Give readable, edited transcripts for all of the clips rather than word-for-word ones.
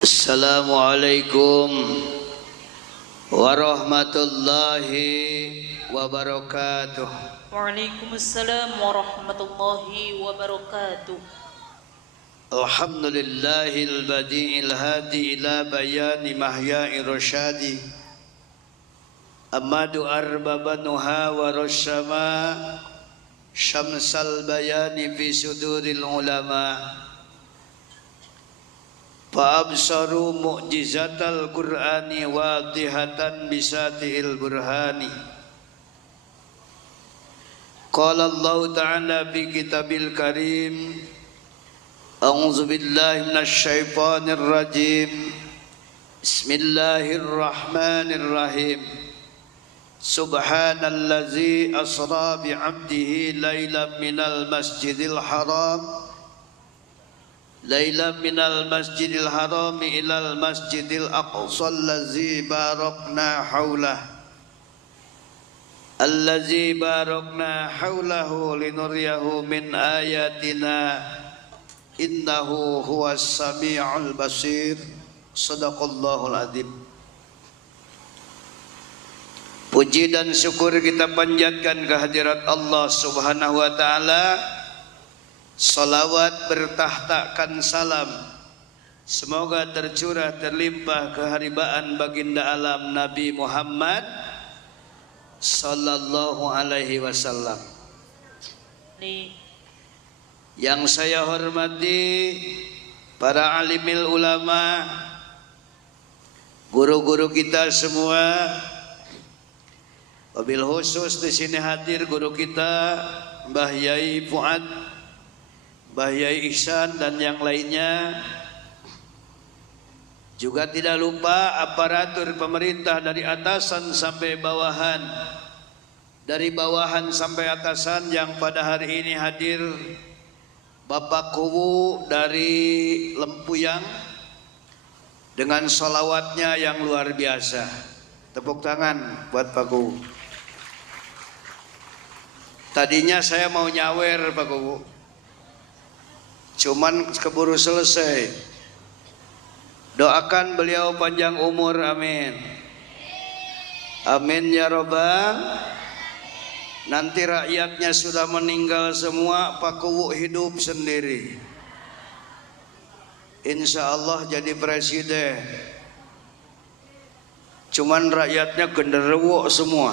Assalamualaikum warahmatullahi wabarakatuh. Waalaikumsalam warahmatullahi wabarakatuh. Alhamdulillahil badi'il hadi ila bayani mahya'i rasyadi. Amadu arbabanuha wa rasyama syamsal bayani fi suduril ulama. Fa'absaru mu'jizatal Qur'ani wadihatan bisatihil burhani. Qala Allah ta'ala fi kitabil karim, a'udzu billahi minasy syaithanir rajim. Bismillahirrahmanirrahim. Subhanallazi asra bi 'abdihi lailan minal masjidil haram Laila minal masjidil harami ilal masjidil aqsa allazi barakna haulah linuriyahu min ayatina innahu huwas sami'ul basir. Sadaqallahul adzim. Puji dan syukur kita panjatkan kehadirat Allah Subhanahu wa ta'ala. Salawat bertahtakan salam semoga tercurah terlimpah keharibaan baginda alam Nabi Muhammad sallallahu alaihi wasallam. Yang saya hormati para alimil ulama, guru-guru kita semua, wabil khusus di sini hadir guru kita Mbah Yai Fuad, Mbah Yai Ihsan dan yang lainnya. Juga tidak lupa aparatur pemerintah dari atasan sampai bawahan, dari bawahan sampai atasan yang pada hari ini hadir. Bapak Kuwu dari Lempuyang dengan sholawatnya yang luar biasa. Tepuk tangan buat Pak Kuwu. Tadinya saya mau nyawer Pak Kuwu, cuman keburu selesai. Doakan beliau panjang umur, amin. Amin ya robbal. Nanti rakyatnya sudah meninggal semua, Pak Kuwu hidup sendiri, insya Allah jadi presiden. Cuman rakyatnya genderuwo semua.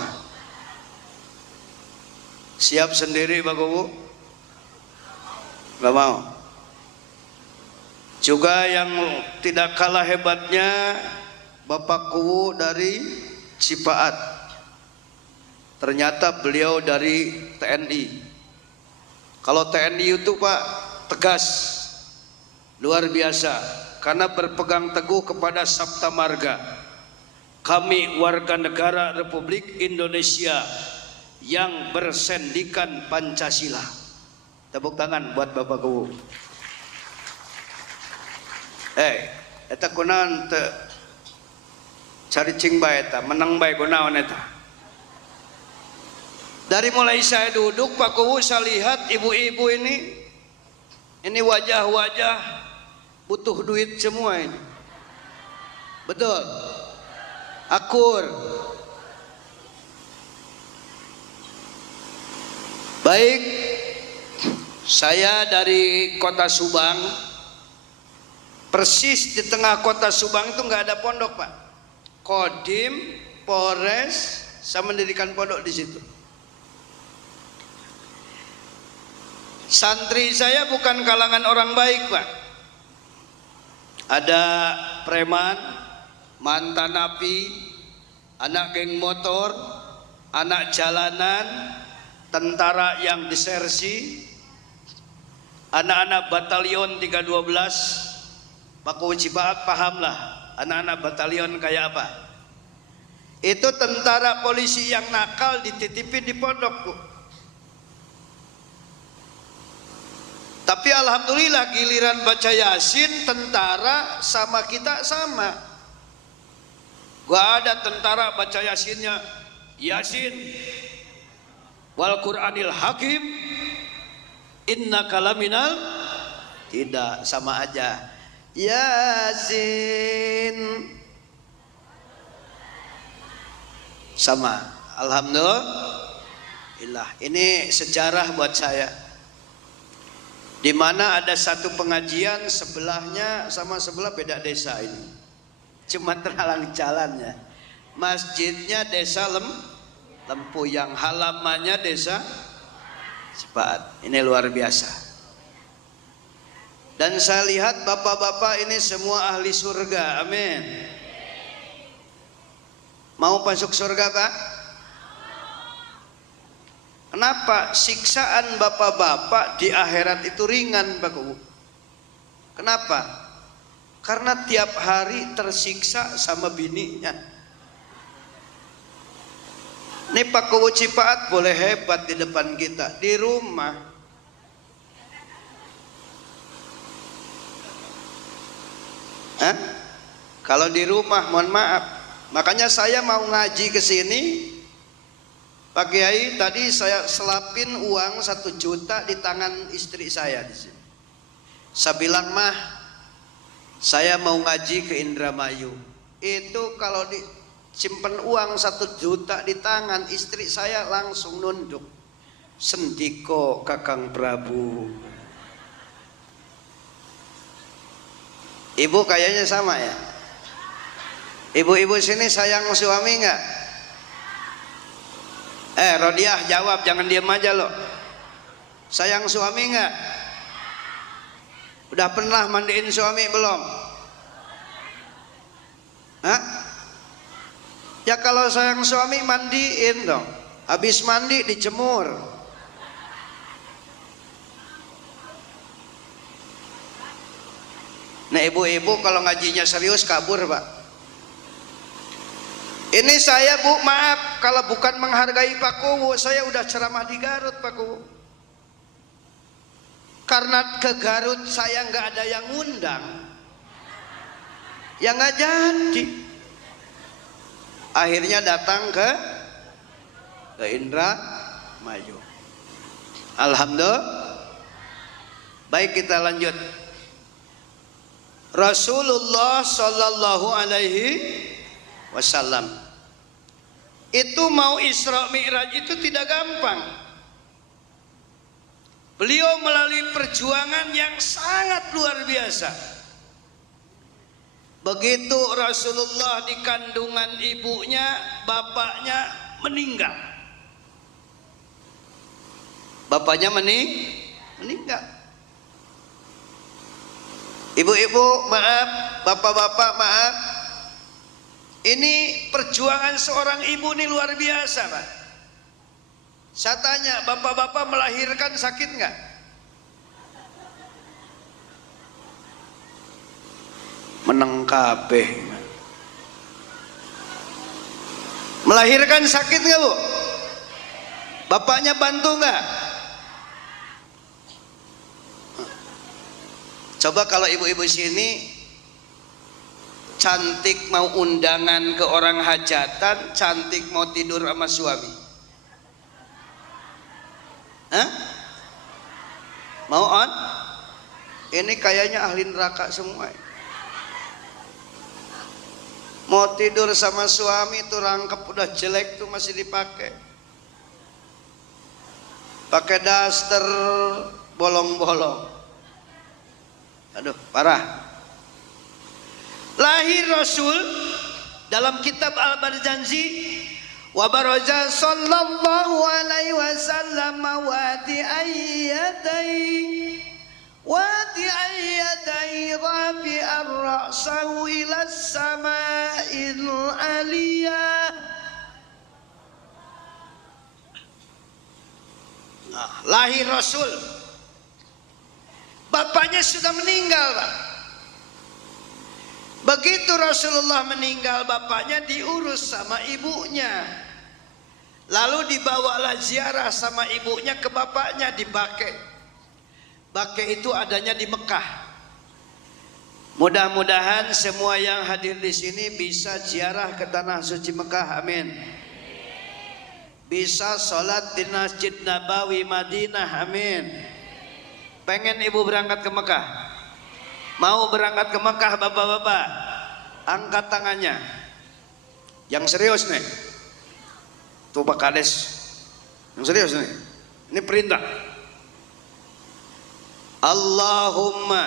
Siap sendiri Pak Kuwu? Gak mau. Juga yang tidak kalah hebatnya Bapak Kuwu dari Cipaat. Ternyata beliau dari TNI. Kalau TNI itu Pak tegas, luar biasa, karena berpegang teguh kepada Sabta Marga. Kami warga negara Republik Indonesia yang bersendikan Pancasila. Tepuk tangan buat Bapak Kuwu. Eta kunaon teu caricing bae eta, menang bae kunaon eta. Dari mulai saya duduk Pak Kuwu, saya lihat ibu-ibu ini wajah-wajah butuh duit semua ini. Betul. Akur. Baik, saya dari kota Subang. Persis di tengah kota Subang itu nggak ada pondok Pak. Kodim, Polres, saya mendirikan pondok di situ. Santri saya bukan kalangan orang baik Pak. Ada preman, mantan napi, anak geng motor, anak jalanan, tentara yang disersi, anak-anak batalion 312. Pak Kuwu Cipaat pahamlah anak-anak batalion kayak apa. Itu tentara polisi yang nakal dititipin di pondok Bu. Tapi alhamdulillah giliran baca Yasin tentara sama kita sama. Gak ada tentara baca Yasinnya Yasin wal Qur'anil Hakim innaka laminal, tidak, sama aja. Yasin. Sama. Alhamdulillah. Ini sejarah buat saya. Di mana ada satu pengajian sebelahnya sama sebelah beda desa ini. Cuma terhalang jalannya. Masjidnya desa Lempu, yang halamannya desa Cipaat. Ini luar biasa. Dan saya lihat bapak-bapak ini semua ahli surga. Amin. Mau masuk surga, Pak? Kenapa siksaan bapak-bapak di akhirat itu ringan, Pak? Kenapa? Karena tiap hari tersiksa sama bininya. Ini Pak Kuwu Cipaat boleh hebat di depan kita. Di rumah kalau di rumah mohon maaf. Makanya saya mau ngaji ke sini, Pak Kiai. Tadi saya selapin uang 1 juta di tangan istri saya di sini. Saya bilang, mah, saya mau ngaji ke Indramayu. Itu kalau simpen uang 1 juta di tangan istri saya langsung nunduk. Sendiko Kakang Prabu. Ibu kayaknya sama ya. Ibu-ibu sini sayang suami nggak? Rodiah jawab, jangan diam aja loh. Sayang suami nggak? Udah pernah mandiin suami belum? Hah? Ya kalau sayang suami mandiin dong. Habis mandi dijemur. Nah ibu-ibu kalau ngajinya serius kabur, Pak. Ini saya, Bu, maaf kalau bukan menghargai Pak Kuwu, saya udah ceramah di Garut, Pak Kuwu. Karena ke Garut saya nggak ada yang ngundang, ya nggak jadi. Akhirnya datang ke Indramayu. Alhamdulillah. Baik, kita lanjut. Rasulullah Shallallahu Alaihi Wasallam itu mau Isra Mi'raj itu tidak gampang. Beliau melalui perjuangan yang sangat luar biasa. Begitu Rasulullah di kandungan ibunya, bapaknya meninggal. Bapaknya meninggal. Ibu-ibu maaf, bapak-bapak maaf. Ini perjuangan seorang ibu ini luar biasa, Pak. Saya tanya, bapak-bapak melahirkan sakit nggak? Meneng kabeh. Melahirkan sakit nggak, Bu? Bapaknya bantu nggak? Coba kalau ibu-ibu sini cantik mau undangan ke orang hajatan, cantik mau tidur sama suami, hah? Mau on? Ini kayaknya ahli neraka semua. Mau tidur sama suami tuh rangkep udah jelek tuh masih dipakai. Pakai daster bolong-bolong. Aduh, parah. Lahir Rasul dalam kitab Al-Barzanji, wa baraza sallallahu alaihi wasallam wati ayyatai rafi ar-ra'sahu ila as-sama'il aliyah. Lahir Rasul, bapaknya sudah meninggal, Pak. Begitu Rasulullah meninggal, bapaknya diurus sama ibunya. Lalu dibawalah ziarah sama ibunya ke bapaknya di Baqi. Baqi itu adanya di Mekah. Mudah-mudahan semua yang hadir di sini bisa ziarah ke tanah suci Mekah. Amin. Bisa sholat di Masjid Nabawi Madinah. Amin. Pengen ibu berangkat ke Mekah? Mau berangkat ke Mekah bapak-bapak? Angkat tangannya. Yang serius nih. Tuh Pak Kades. Yang serius nih. Ini perintah. Allahumma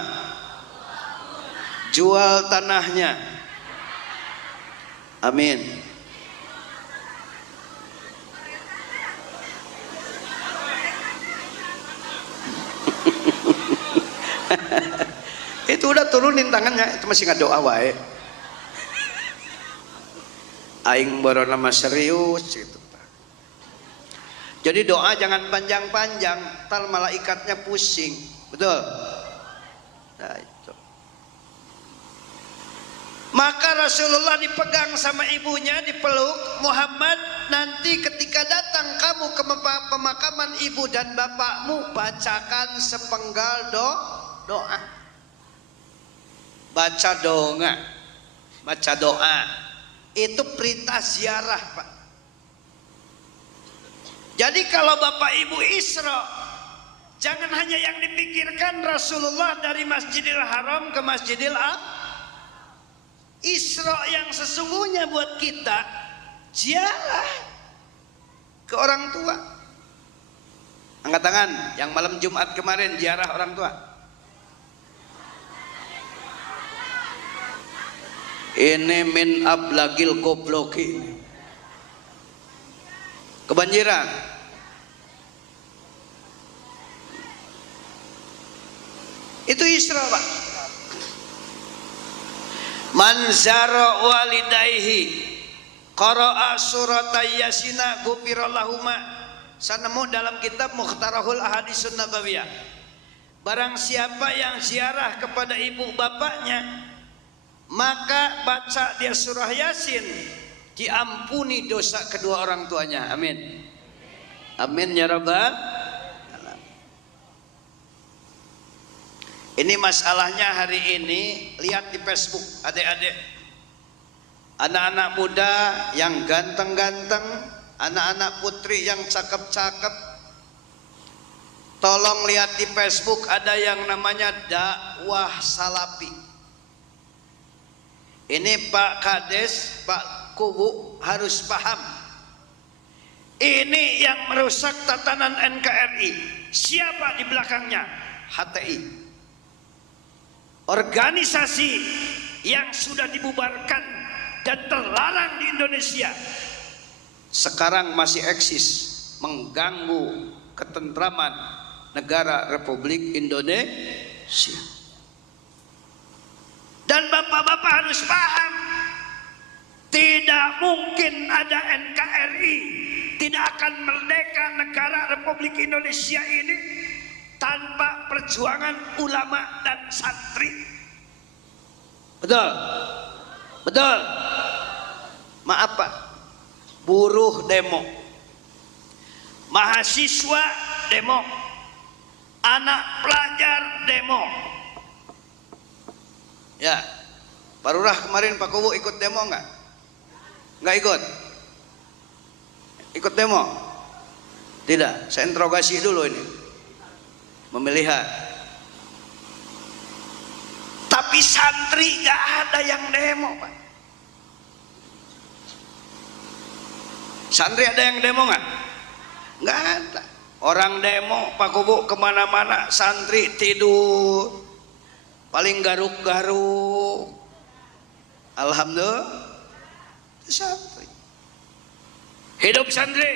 jual tanahnya. Amin. Itu udah turunin tangannya, itu masih nggak doa wae. Aing baru nama serius gitu. Jadi doa jangan panjang-panjang, tal malaikatnya pusing, betul? Nah, itu. Maka Rasulullah dipegang sama ibunya, dipeluk. Muhammad, nanti ketika datang kamu ke pemakaman ibu dan bapakmu, bacakan sepenggal doa. Baca doa. Itu perintah ziarah, Pak. Jadi kalau bapak ibu Isra, jangan hanya yang dipikirkan Rasulullah dari Masjidil Haram ke Masjidil Isra yang sesungguhnya buat kita ziarah ke orang tua. Angkat tangan yang malam Jumat kemarin ziarah orang tua. Ini min ablagil gobloki. Kebanjiran. Itu Isra, Pak. Man zara walidayhi qara'a surat Yasina ghufira lahuma. Sanemu dalam kitab Mukhtarahul Ahadisun Nabawiyah. Barang siapa yang ziarah kepada ibu bapaknya, maka baca dia surah Yasin, diampuni dosa kedua orang tuanya. Amin. Amin ya rabbal. Ini masalahnya hari ini, lihat di Facebook adik-adik, anak-anak muda yang ganteng-ganteng, anak-anak putri yang cakep-cakep. Tolong lihat di Facebook, ada yang namanya dakwah salafi. Ini Pak Kades, Pak Kubu harus paham. Ini yang merusak tatanan NKRI. Siapa di belakangnya? HTI. Organisasi yang sudah dibubarkan dan terlarang di Indonesia, sekarang masih eksis, mengganggu ketentraman negara Republik Indonesia. Dan bapak-bapak harus paham, tidak mungkin ada NKRI, tidak akan merdeka negara Republik Indonesia ini tanpa perjuangan ulama dan santri. Betul? Betul? Maaf Pak, buruh demo, mahasiswa demo, anak pelajar demo. Ya, Pak Lurah kemarin Pak Kubu ikut demo nggak? Nggak ikut? Ikut demo? Tidak, saya interogasi dulu ini. Memelihat. Tapi santri nggak ada yang demo, Pak. Santri ada yang demo nggak? Nggak ada. Orang demo Pak Kubu kemana-mana, santri tidur, paling garuk-garuk. Alhamdulillah, santri. Hidup santri.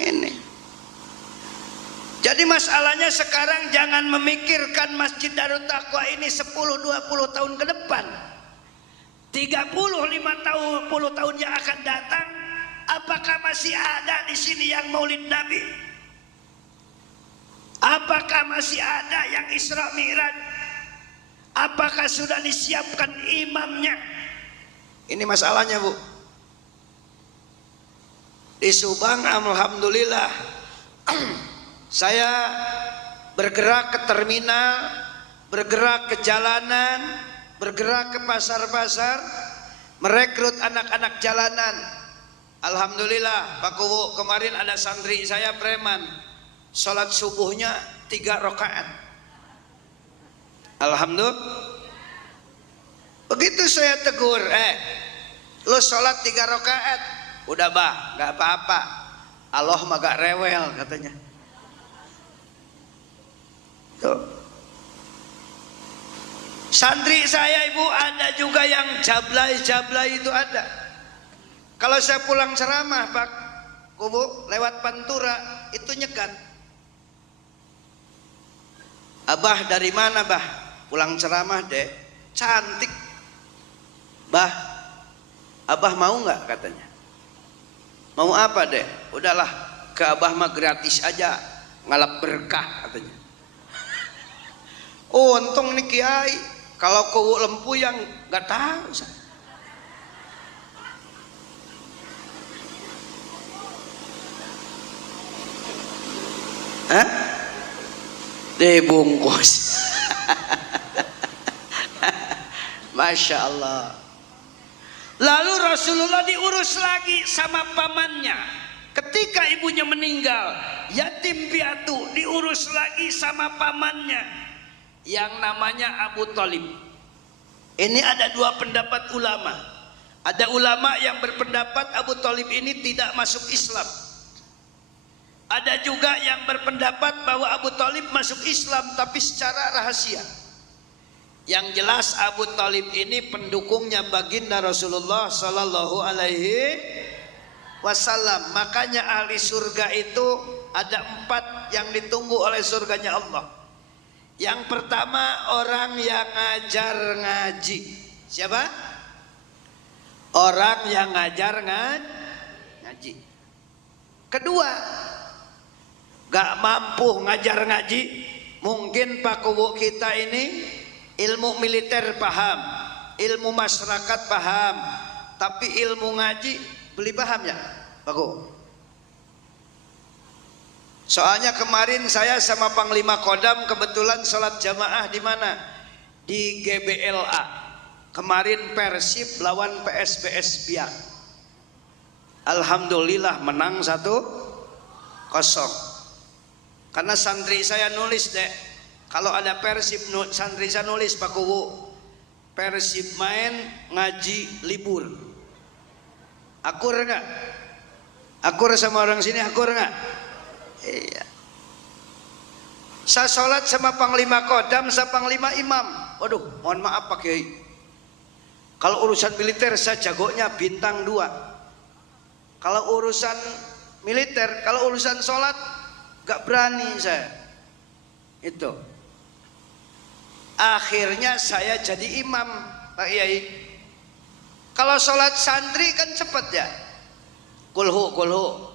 Ini. Jadi masalahnya sekarang jangan memikirkan Masjid Darut Taqwa ini 10-20 tahun ke depan. 30-50 tahun yang akan datang, apakah masih ada di sini yang Maulid Nabi? Apakah masih ada yang Isra Mi'raj? Apakah sudah disiapkan imamnya? Ini masalahnya, Bu. Di Subang alhamdulillah saya bergerak ke terminal, bergerak ke jalanan, bergerak ke pasar-pasar, merekrut anak-anak jalanan. Alhamdulillah Pak Kubu, kemarin ada santri saya preman, sholat subuhnya 3 rakaat. Alhamdulillah. Begitu saya tegur, lu sholat 3 rakaat, udah bah, nggak apa-apa. Allah mah gak rewel katanya. Tuh. Santri saya ibu ada juga yang jablay itu ada. Kalau saya pulang ceramah Pak Kubu lewat Pantura itu nyegat. Abah dari mana bah? Pulang ceramah deh, cantik. Bah, abah mau nggak katanya? Mau apa deh? Udahlah ke abah mah gratis aja, ngalap berkah katanya. Oh untung nih kiai, kalau kau lempu yang nggak tahu saya. Hah? Dibungkus. Masya Allah. Lalu Rasulullah diurus lagi sama pamannya. Ketika ibunya meninggal, yatim piatu diurus lagi sama pamannya yang namanya Abu Thalib. Ini ada 2 pendapat ulama. Ada ulama yang berpendapat Abu Thalib ini tidak masuk Islam. Ada juga yang berpendapat bahwa Abu Thalib masuk Islam tapi secara rahasia. Yang jelas Abu Thalib ini pendukungnya baginda Rasulullah Sallallahu Alaihi Wasallam. Makanya ahli surga itu ada 4 yang ditunggu oleh surganya Allah. Yang pertama orang yang ngajar ngaji. Siapa? Orang yang ngajar ngaji. Kedua, gak mampu ngajar ngaji. Mungkin Pak Kubu kita ini ilmu militer paham, ilmu masyarakat paham, tapi ilmu ngaji beli paham ya Pak Kubu? Soalnya kemarin saya sama Panglima Kodam kebetulan sholat jamaah di mana? Di GBLA. Kemarin Persib lawan PSBS Biak. Alhamdulillah menang 1-0. Karena santri saya nulis deh, kalau ada Persib santri saya nulis Pak Kubu, Persib main ngaji libur. Akur nggak? Akur sama orang sini akur nggak? Iya. Saya sholat sama Panglima Kodam, sama Panglima Imam. Waduh, mohon maaf Pak Kiai. Kalau urusan militer saya jagonya bintang 2. Kalau urusan militer, kalau urusan sholat gak berani saya. Itu. Akhirnya saya jadi imam Pak Kiai. Kalau sholat santri kan cepet ya. Kulhu.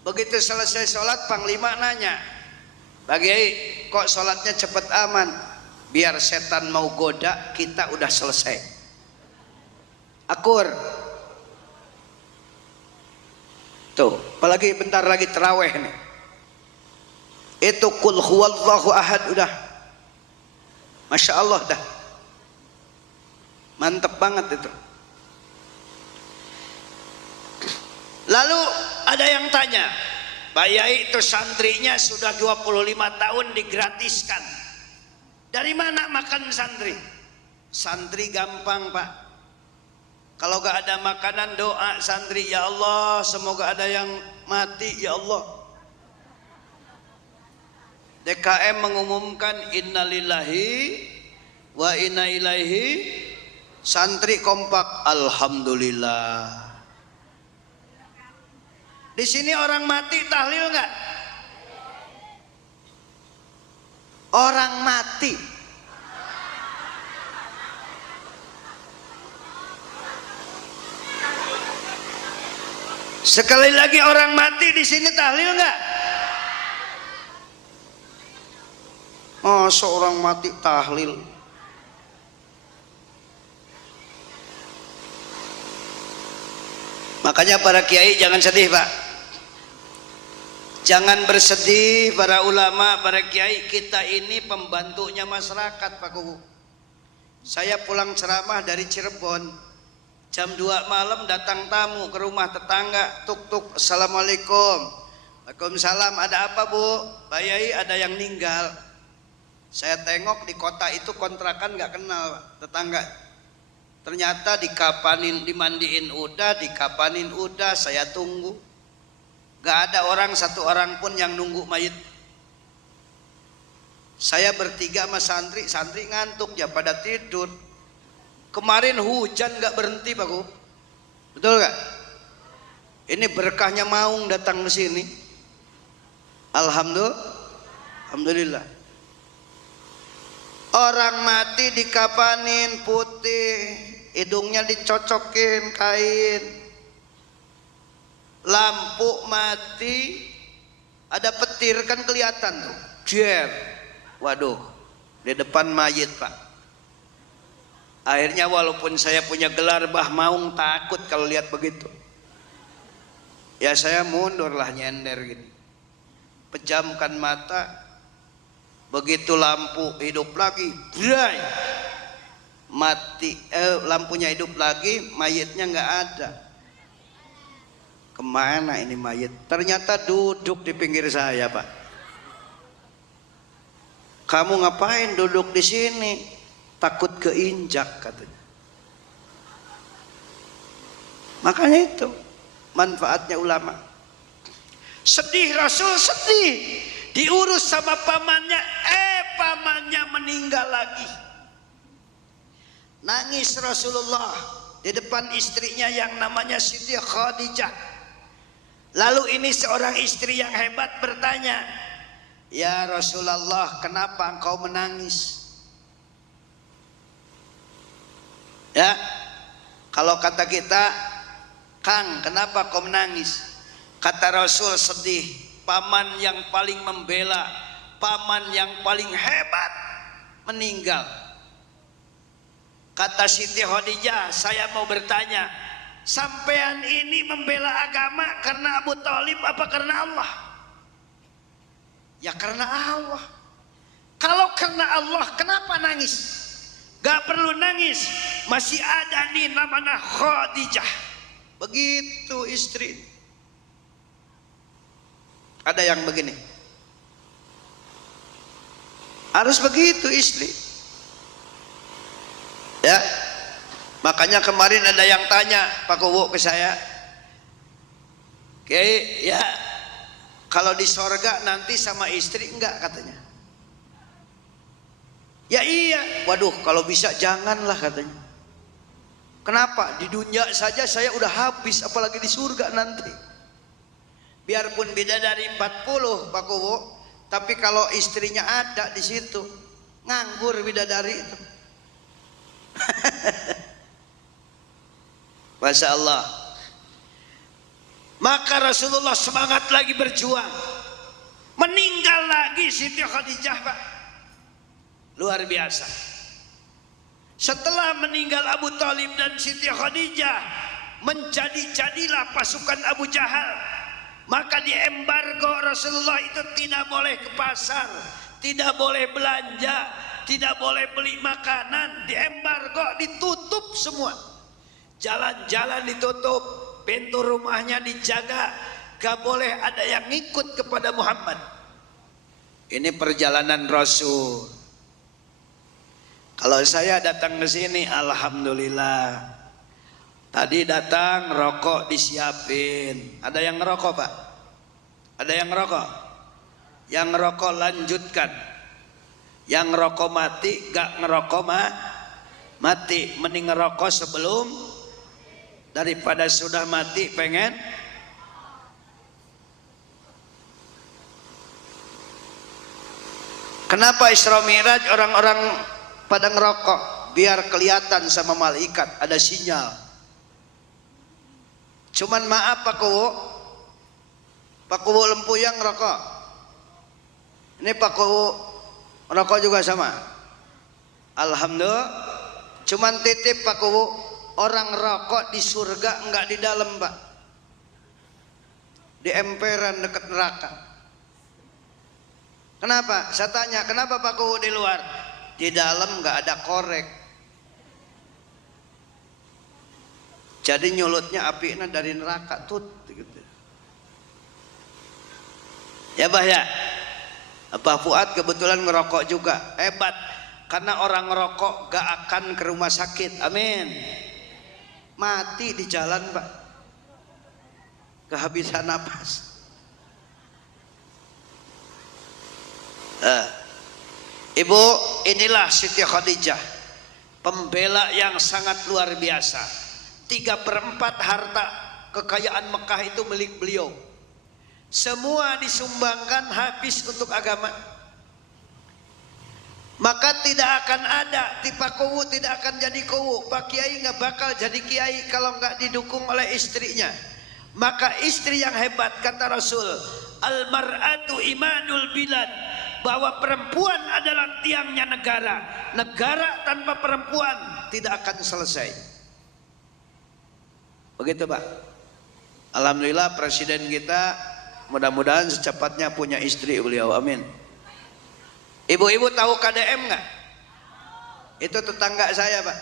Begitu selesai sholat Panglima nanya, Pak Kiai kok sholatnya cepet aman? Biar setan mau goda kita udah selesai. Akur. Tuh, apalagi bentar lagi terawih nih. Itu kul huwallahu ahad udah. Masya Allah dah. Mantep banget itu. Lalu ada yang tanya, Pak Yai itu santrinya sudah 25 tahun digratiskan. Dari mana makan santri? Santri gampang Pak. Kalau gak ada makanan doa santri, ya Allah semoga ada yang mati ya Allah. DKM mengumumkan innalillahi wa inna ilaihi. Santri kompak alhamdulillah. Di sini orang mati tahlil nggak? Orang mati. Sekali lagi orang mati di sini tahlil nggak? Oh, seorang mati tahlil. Makanya para kiai jangan sedih Pak. Jangan bersedih para ulama, para kiai. Kita ini pembantunya masyarakat Pak Kubu. Saya pulang ceramah dari Cirebon, jam 2 malam datang tamu ke rumah tetangga. Tuk-tuk, assalamualaikum. Waalaikumsalam, ada apa Bu? Pak Yai ada yang meninggal. Saya tengok di kota itu kontrakan nggak kenal, Pak, tetangga. Ternyata dikapanin, dimandiin udah, dikapanin udah, saya tunggu. Gak ada orang, satu orang pun yang nunggu mayit. Saya bertiga sama santri, santri ngantuk ya pada tidur. Kemarin hujan gak berhenti Pak Ku. Betul gak? Ini berkahnya Maung datang ke sini. Alhamdulillah. Orang mati dikapanin putih, hidungnya dicocokin kain. Lampu mati, ada petir kan kelihatan tuh. Jer. Waduh, di depan mayit Pak. Akhirnya walaupun saya punya gelar Bah Maung takut kalau lihat begitu. Ya saya mundurlah nyender gini. Pejamkan mata. Begitu lampu hidup lagi, bray, mati, lampunya hidup lagi, mayitnya nggak ada. Kemana ini mayit? Ternyata duduk di pinggir saya Pak. Kamu ngapain duduk di sini? Takut keinjak katanya. Makanya itu manfaatnya ulama. Sedih Rasul, sedih. Diurus sama pamannya, pamannya meninggal lagi. Nangis Rasulullah di depan istrinya yang namanya Siti Khadijah. Lalu ini seorang istri yang hebat bertanya, "Ya Rasulullah, kenapa engkau menangis?" Ya, kalau kata kita, "Kang, kenapa kau menangis?" Kata Rasul, "Sedih. Paman yang paling membela, paman yang paling hebat meninggal." Kata Siti Khadijah, "Saya mau bertanya, sampean ini membela agama karena Abu Thalib apa karena Allah?" Ya karena Allah. Kalau karena Allah kenapa nangis? Gak perlu nangis, masih ada nih namanya Khadijah. Begitu istri. Ada yang begini, harus begitu istri. Ya, makanya kemarin ada yang tanya Pak Kowo ke saya, "Kiai, ya kalau di sorga nanti sama istri enggak?" katanya. Ya iya, waduh kalau bisa janganlah katanya. Kenapa? Di dunia saja saya udah habis, apalagi di surga nanti. Biarpun bidadari 40 Pak Kowo, tapi kalau istrinya ada di situ, nganggur bidadari itu. Masya Allah. Maka Rasulullah semangat lagi berjuang. Meninggal lagi Siti Khadijah Pak. Luar biasa. Setelah meninggal Abu Thalib dan Siti Khadijah, menjadi-jadilah pasukan Abu Jahal. Maka diembargo Rasulullah itu tidak boleh ke pasar, tidak boleh belanja, tidak boleh beli makanan, diembargo, ditutup semua. Jalan-jalan ditutup, pintu rumahnya dijaga, gak boleh ada yang ngikut kepada Muhammad. Ini perjalanan Rasul. Kalau saya datang ke sini, alhamdulillah. Tadi datang rokok disiapin. Ada yang ngerokok Pak? Ada yang ngerokok? Yang ngerokok lanjutkan. Yang ngerokok mati gak ngerokok mati. Mending ngerokok sebelum daripada sudah mati pengen. Kenapa Isra Mi'raj orang-orang pada ngerokok? Biar kelihatan sama malaikat, ada sinyal. Cuman maaf Pak Kowo Lempuyang ngerokok. Ini Pak Kowo ngerokok juga sama. Alhamdulillah. Cuman titip Pak Kowo, orang ngerokok di surga enggak di dalam Pak. Di emperan dekat neraka. Kenapa? Saya tanya, kenapa Pak Kowo di luar? Di dalam enggak ada korek. Jadi nyulutnya apinya dari neraka tut gitu. Ya Bah ya. Pak Fuad kebetulan ngerokok juga, hebat. Karena orang ngerokok gak akan ke rumah sakit, amin. Mati di jalan Pak, kehabisan napas. Ibu, inilah Siti Khadijah, pembela yang sangat luar biasa. 3/4 harta kekayaan Mekah itu milik beliau. Semua disumbangkan habis untuk agama. Maka tidak akan ada tipa kuwu, tidak akan jadi kuwu. Pak Kiai nggak bakal jadi kiai kalau nggak didukung oleh istrinya. Maka istri yang hebat, kata Rasul, al-mar'atu imadul bilad, bahwa perempuan adalah tiangnya negara. Negara tanpa perempuan tidak akan selesai. Begitu Pak. Alhamdulillah presiden kita mudah-mudahan secepatnya punya istri beliau, amin. Ibu-ibu tahu KDM nggak? Itu tetangga saya Pak.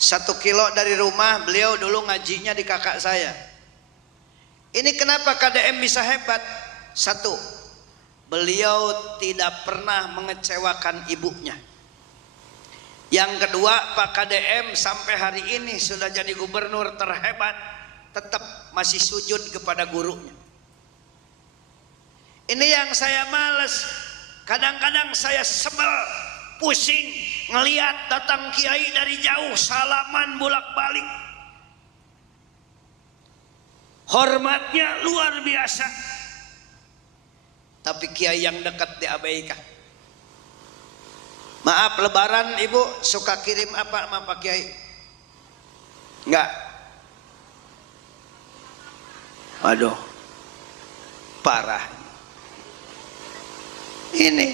1 kilo dari rumah, beliau dulu ngajinya di kakak saya. Ini kenapa KDM bisa hebat? 1, beliau tidak pernah mengecewakan ibunya. Yang kedua, Pak KDM sampai hari ini sudah jadi gubernur terhebat, tetap masih sujud kepada gurunya. Ini yang saya males. Kadang-kadang saya sebel, pusing ngelihat datang kiai dari jauh, salaman bolak-balik. Hormatnya luar biasa. Tapi kiai yang dekat diabaikan. Maaf, lebaran ibu suka kirim apa sama Pak Kiai? Enggak. Waduh, parah. Ini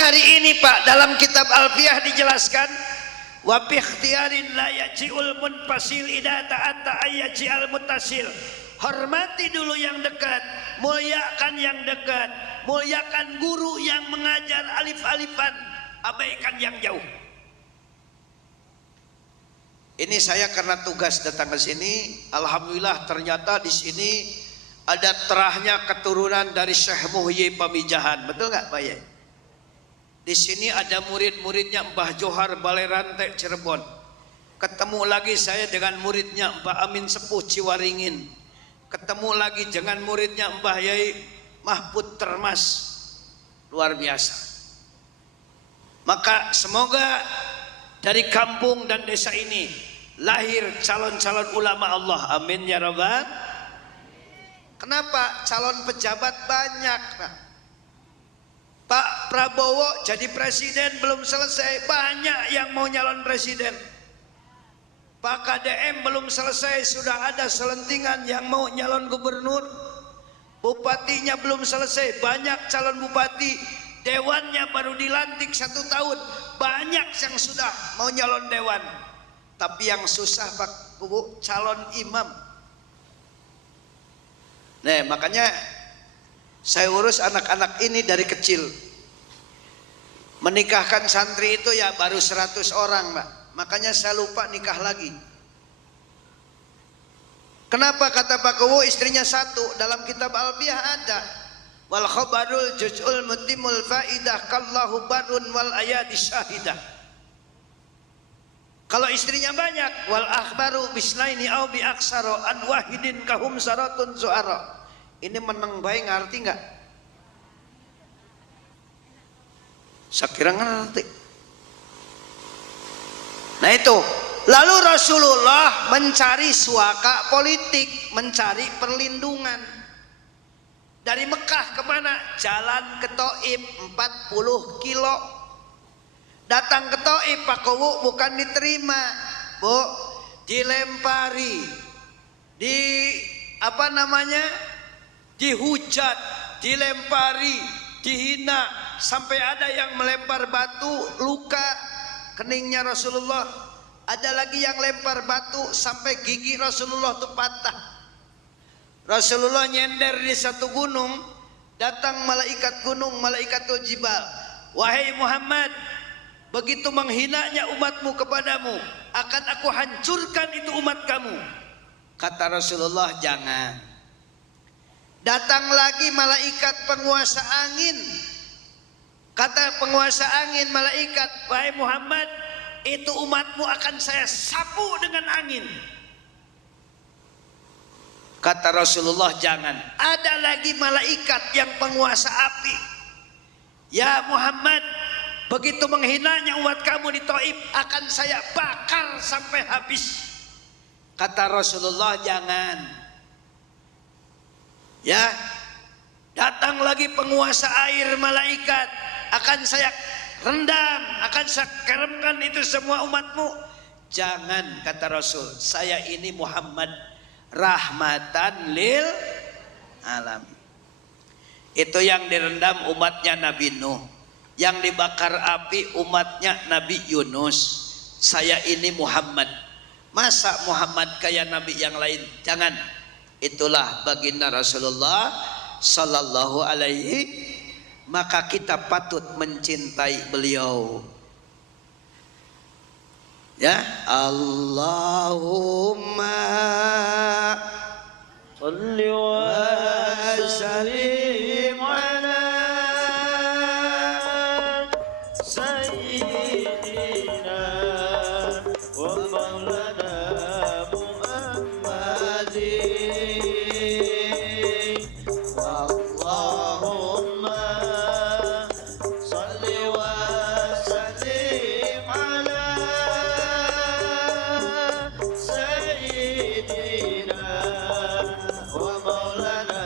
hari ini Pak, dalam kitab Alfiyah dijelaskan, wa bi ikhtiyarin la yaji'ul munfasil idza ta'atta ayyaji'al muttasil. Hormati dulu yang dekat, muliakan yang dekat, muliakan guru yang mengajar alif-alifan, abaikan yang jauh. Ini saya karena tugas datang ke sini, alhamdulillah ternyata di sini ada terahnya keturunan dari Syekh Muhyi Pamijahan, betul nggak Pak Yai? Di sini ada murid-muridnya Mbah Johar Balerante Cirebon. Ketemu lagi saya dengan muridnya Mbah Amin Sepuh Ciwaringin. Ketemu lagi dengan muridnya Mbah Yai Mahfud Termas. Luar biasa. Maka semoga dari kampung dan desa ini lahir calon-calon ulama Allah, amin ya rabbal. Kenapa? Calon pejabat banyak Pak. Pak Prabowo jadi presiden belum selesai, banyak yang mau nyalon presiden. Pak KDM belum selesai, sudah ada selentingan yang mau nyalon gubernur. Bupatinya belum selesai, banyak calon bupati. Dewannya baru dilantik 1 tahun, banyak yang sudah mau nyalon dewan. Tapi yang susah Pak Bu, calon imam. Nah, makanya saya urus anak-anak ini dari kecil. Menikahkan santri itu ya baru 100 orang Pak. Makanya saya lupa nikah lagi. Kenapa kata Pak Kowo istrinya 1? Dalam kitab Alfiyah ada. Wal khabarul juz'ul mutimul faidah kallahu barun wal ayadi syahidah. Kalau istrinya banyak, wal akhbaru bislaini au bi aksaro an wahidin kahum saratun suara. Ini menang baik, ngerti nggak? Saya kira ngerti. Nah itu, lalu Rasulullah mencari suaka politik, mencari perlindungan. Dari Mekah kemana? Jalan ke Taif 40 kilo. Datang ke Taif Pak Kowo bukan diterima, Bu, dilempari, dihujat, dilempari, dihina, sampai ada yang melempar batu, luka keningnya Rasulullah. Ada lagi yang lempar batu sampai gigi Rasulullah itu patah. Rasulullah nyender di satu gunung, datang malaikat gunung, malaikatul jibal. Wahai Muhammad, begitu menghinanya umatmu kepadamu, akan aku hancurkan itu umat kamu. Kata Rasulullah, jangan. Datang lagi malaikat penguasa angin. Kata penguasa angin malaikat, wahai Muhammad, itu umatmu akan saya sapu dengan angin. Kata Rasulullah, jangan. Ada lagi malaikat yang penguasa api. Ya Muhammad, begitu menghinanya umat kamu di Taif, akan saya bakar sampai habis. Kata Rasulullah, jangan. Ya, datang lagi penguasa air malaikat, akan saya rendam, akan saya keramkan itu semua umatmu. Jangan, kata Rasul, saya ini Muhammad rahmatan lil alam. Itu yang direndam umatnya Nabi Nuh, yang dibakar api umatnya Nabi Yunus. Saya ini Muhammad. Masa Muhammad kayak nabi yang lain? Jangan. Itulah baginda Rasulullah sallallahu alaihi, maka kita patut mencintai beliau. Ya, Allahumma shalli wa sallim ala sayyidina wa maulana Muhammadin. Allahumma shalli wa sallim ala sayyidina wa maulana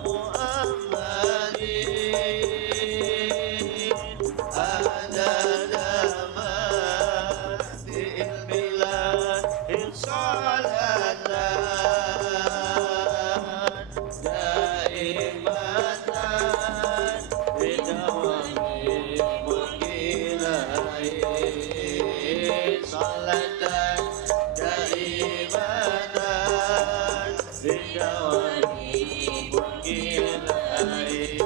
Muhammadin. Adada ma fil bilad salatan daimatan bidawami mulkilai salatan daimatan bidawami mulkilai.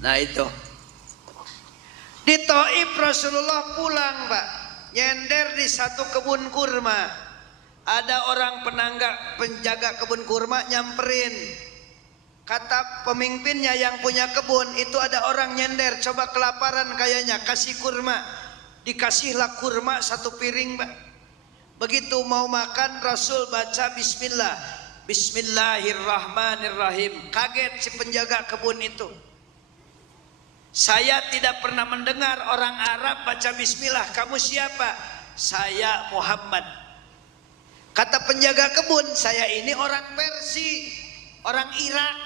Nah itu di Taif Rasulullah pulang, Pak, nyender di satu kebun kurma. Ada orang penjaga kebun kurma nyamperin. Kata pemimpinnya yang punya kebun, itu ada orang nyender, coba kelaparan kayaknya, kasih kurma. Dikasihlah kurma satu piring, Pak. Begitu mau makan, Rasul baca bismillah. Bismillahirrahmanirrahim. Kaget si penjaga kebun itu. Saya tidak pernah mendengar orang Arab baca bismillah. Kamu siapa? Saya Muhammad. Kata penjaga kebun, saya ini orang Persia, orang Irak.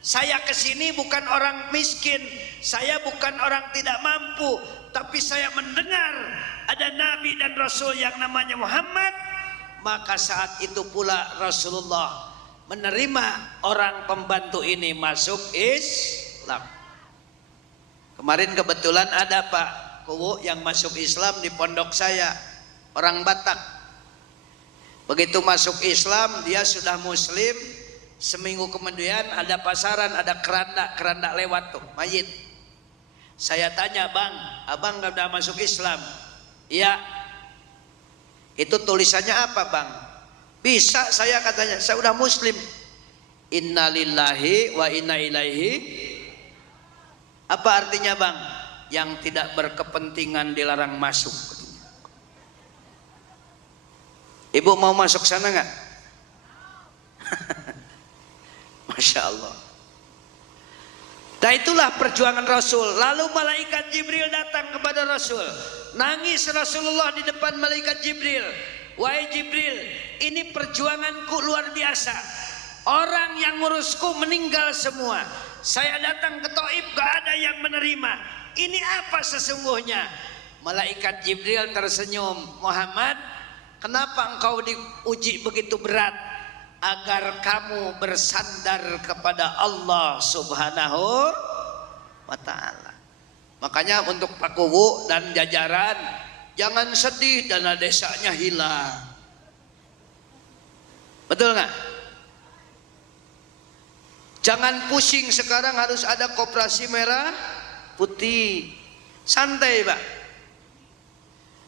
Saya kesini bukan orang miskin, saya bukan orang tidak mampu, tapi saya mendengar ada Nabi dan Rasul yang namanya Muhammad. Maka saat itu pula Rasulullah menerima orang pembantu ini masuk Islam. Kemarin kebetulan ada Pak Kuwu yang masuk Islam di pondok saya, orang Batak. Begitu masuk Islam, dia sudah muslim. Seminggu kemudian ada pasaran, ada keranda lewat tuh, mayit. Saya tanya, bang, abang gak udah masuk Islam? Iya. Itu tulisannya apa, bang? Bisa saya, katanya, saya udah muslim. Innalillahi wa inna ilaihi. Apa artinya, bang? Yang tidak berkepentingan dilarang masuk. Ibu mau masuk sana nggak? Masya Allah. Nah itulah perjuangan Rasul. Lalu malaikat Jibril datang kepada Rasul. Nangis Rasulullah di depan malaikat Jibril. Wahai Jibril, ini perjuanganku luar biasa. Orang yang ngurusku meninggal semua. Saya datang ke Taif gak ada yang menerima. Ini apa sesungguhnya? Malaikat Jibril tersenyum. Muhammad, kenapa engkau diuji begitu berat? Agar kamu bersandar kepada Allah Subhanahu wa ta'ala. Makanya untuk Pak Kuwu dan jajaran, jangan sedih dana desanya hilang. Betul nggak? Jangan pusing, sekarang harus ada koperasi merah putih. Santai, Pak.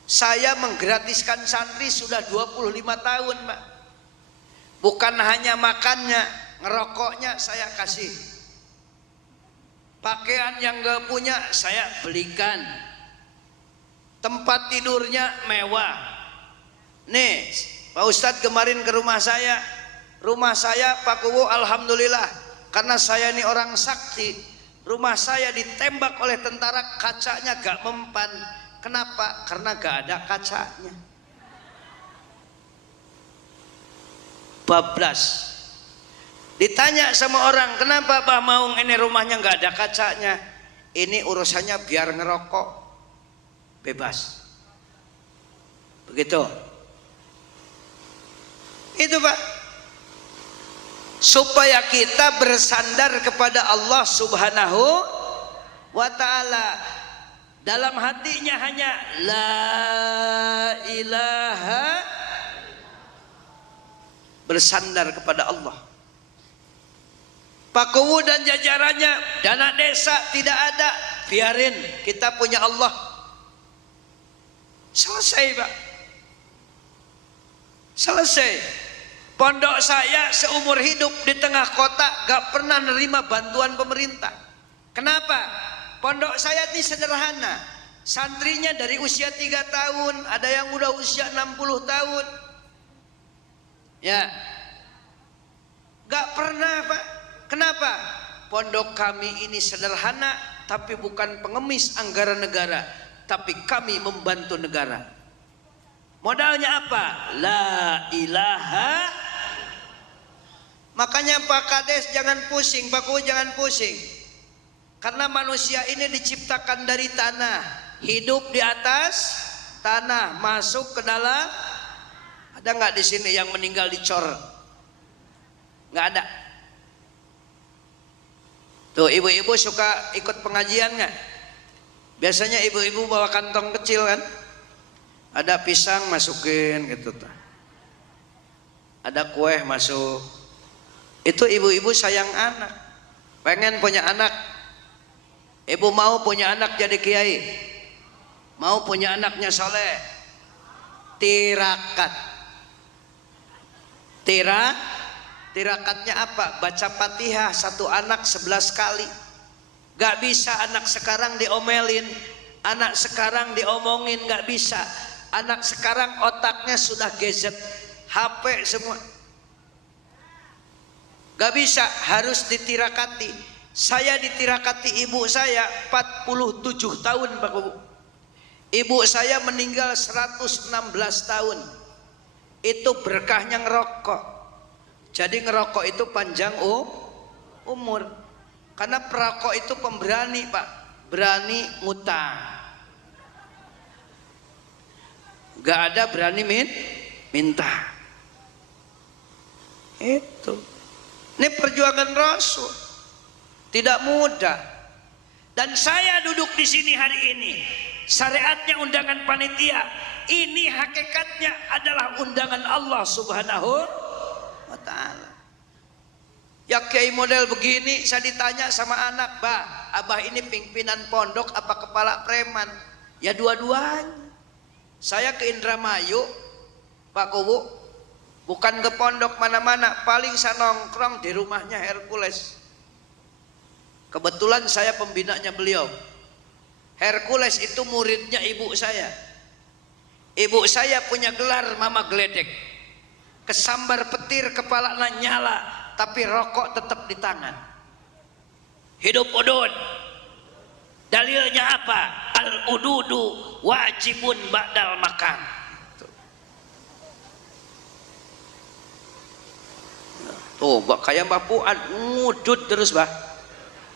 Saya menggratiskan santri sudah 25 tahun, Pak. Bukan hanya makannya, ngerokoknya saya kasih. Pakaian yang gak punya saya belikan. Tempat tidurnya mewah. Nih, Pak Ustadz kemarin ke rumah saya. Rumah saya Pak Kuwu alhamdulillah, karena saya ini orang sakti, rumah saya ditembak oleh tentara, kacanya gak mempan. Kenapa? Karena gak ada kacanya. Bablas. Ditanya sama orang, kenapa Pak Maung ini rumahnya gak ada kacanya? Ini urusannya biar ngerokok bebas. Begitu. Itu Pak. Supaya kita bersandar kepada Allah Subhanahu wa ta'ala. Dalam hatinya hanya la ilaha, bersandar kepada Allah. Pak Kuwu dan jajarannya dana desa tidak ada, biarin, kita punya Allah. Selesai Pak. Selesai. Pondok saya seumur hidup di tengah kota gak pernah nerima bantuan pemerintah. Kenapa? Pondok saya ini sederhana. Santrinya dari usia 3 tahun, ada yang udah usia 60 tahun. Ya. Gak pernah Pak. Kenapa? Pondok kami ini sederhana, tapi bukan pengemis anggaran negara, tapi kami membantu negara. Modalnya apa? La ilaha. Makanya Pak Kades jangan pusing, Pak Kuwu jangan pusing. Karena manusia ini diciptakan dari tanah, hidup di atas tanah, masuk ke dalam. Ada nggak di sini yang meninggal dicor? Nggak ada. Tuh ibu-ibu suka ikut pengajian nggak? Biasanya ibu-ibu bawa kantong kecil kan? Ada pisang masukin gitu tuh. Ada kue masuk. Itu ibu-ibu sayang anak. Pengen punya anak. Ibu mau punya anak jadi kiai. Mau punya anaknya soleh. Tirakat. Tirakatnya apa? Baca Fatihah satu anak 11 kali. Gak bisa anak sekarang diomelin, anak sekarang diomongin, gak bisa. Anak sekarang otaknya sudah gadget, HP semua. Gak bisa, harus ditirakati. Saya ditirakati ibu saya 47 tahun Pak Kuwu. Ibu saya meninggal 116 tahun. Itu berkahnya ngerokok. Jadi ngerokok itu panjang umur. Karena perokok itu pemberani Pak, berani ngutang. Gak ada berani minta. Itu. Ini perjuangan Rasul. Tidak mudah. Dan saya duduk di sini hari ini. Syariatnya undangan panitia. Ini hakikatnya adalah undangan Allah Subhanahu wa ta'ala. Ya kiai model begini, saya ditanya sama anak, "Bah, abah ini pimpinan pondok apa kepala preman?" Ya dua-duanya. Saya ke Indramayu, Pak Kuwu, bukan ke pondok mana-mana, paling saya nongkrong di rumahnya Hercules. Kebetulan saya pembinanya beliau. Hercules itu muridnya ibu saya. Ibu saya punya gelar Mama Geledek. Kesambar petir kepalanya nyala, tapi rokok tetap di tangan. Hidup udud. Dalilnya apa? Al-ududu wajibun ba'dal makan. Tuh, kayak Mbak Fuad ngudud terus bah.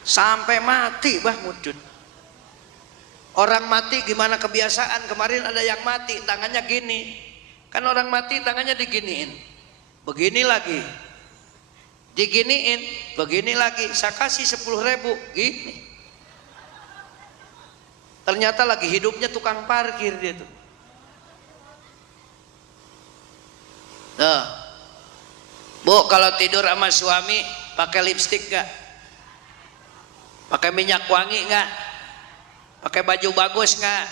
Sampai mati bah ngudud. Orang mati gimana kebiasaan? Kemarin ada yang mati tangannya gini. Kan orang mati tangannya diginiin. Begini lagi. Diginiin, begini lagi. Saya kasih 10.000, gini. Ternyata lagi hidupnya tukang parkir dia tuh. Nah, Bu, kalau tidur sama suami pakai lipstik gak? Pakai minyak wangi gak? Pakai baju bagus gak?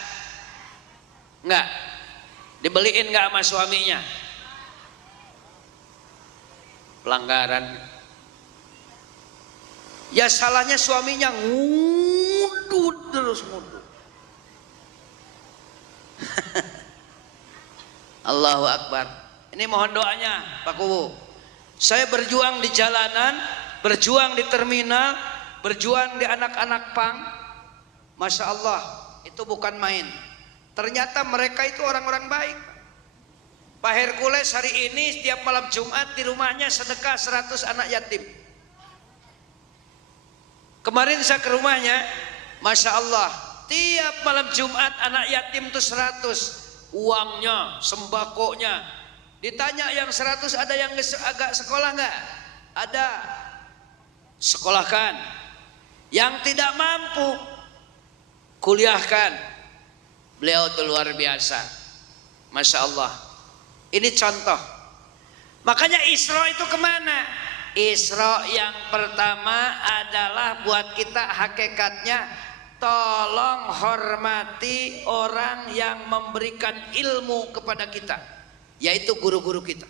Enggak. Dibeliin gak sama suaminya? pelanggaran. Ya salahnya suaminya ngudut terus ngudut. Allahu Akbar. Ini mohon doanya Pak Kubu. Saya berjuang di jalanan, berjuang di terminal, berjuang di anak-anak pang. Masya Allah, itu bukan main. Ternyata mereka itu orang-orang baik. Pak Hercules hari ini setiap malam Jumat di rumahnya sedekah 100 anak yatim. Kemarin saya ke rumahnya, Masya Allah, tiap malam Jumat anak yatim itu 100. Uangnya, sembakonya. Ditanya yang 100 ada yang agak sekolah enggak? Ada. Sekolahkan. Yang tidak mampu, kuliahkan. Beliau itu luar biasa. Masya Allah. Ini contoh. Makanya Isra itu kemana? Isra yang pertama adalah buat kita hakikatnya, tolong hormati orang yang memberikan ilmu kepada kita, yaitu guru-guru kita.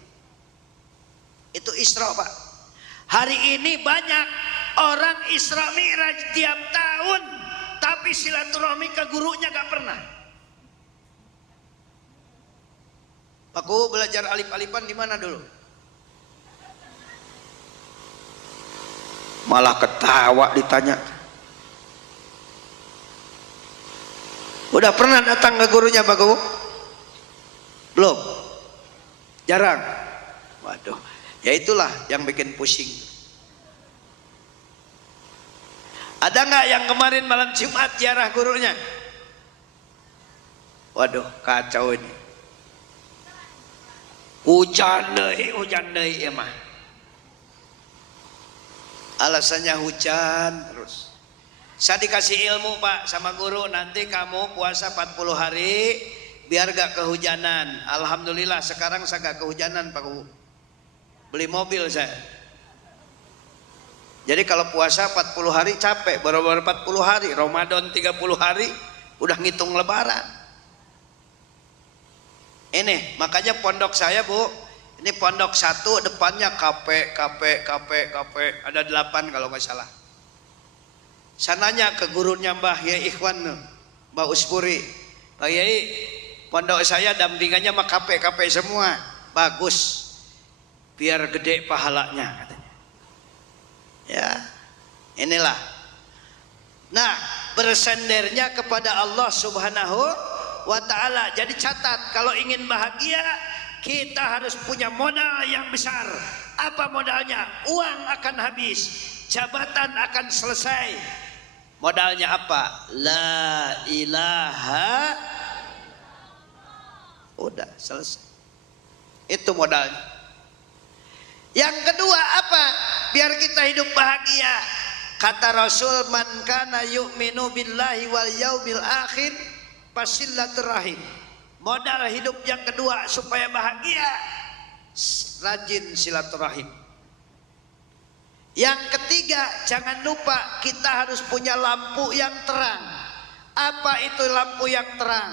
Itu Isra, Pak. Hari ini banyak orang Isra Mi'raj tiap tahun, tapi silaturahmi ke gurunya gak pernah. Aku belajar alif-alifan di mana dulu? Malah ketawa ditanya. Udah pernah datang ke gurunya Pak Kubu? Belum? Jarang? Waduh, ya itulah yang bikin pusing. Ada nggak yang kemarin malam Jumat ziarah gurunya? Waduh, kacau ini. Hujan deh emang. Alasannya hujan terus. Saya dikasih ilmu Pak sama guru, nanti kamu puasa 40 hari biar gak kehujanan. Alhamdulillah sekarang saya gak kehujanan Pak Guru. Beli mobil saya. Jadi kalau puasa 40 hari capek, baru-baru 40 hari, Ramadan 30 hari udah ngitung lebaran. Ini makanya pondok saya Bu, ini pondok 1 depannya KP, ada 8 kalau nggak salah. Sananya ke gurunya Mbah Yai Ikhwan, Mbah Uspuri, Pak Yai, pondok saya dampingannya mah KP semua, bagus, biar gede pahalanya katanya. Ya, inilah. Nah, bersendernya kepada Allah Subhanahu wa Ta'ala. Jadi catat, kalau ingin bahagia kita harus punya modal yang besar. Apa modalnya? Uang akan habis, jabatan akan selesai. Modalnya apa? La ilaha. Udah selesai. Itu modalnya. Yang kedua apa? Biar kita hidup bahagia. Kata Rasul, man kana yu'minu billahi wal yaumil akhir fasilaturrahim. Modal hidup yang kedua supaya bahagia, rajin silaturahim. Yang ketiga, jangan lupa kita harus punya lampu yang terang. Apa itu lampu yang terang?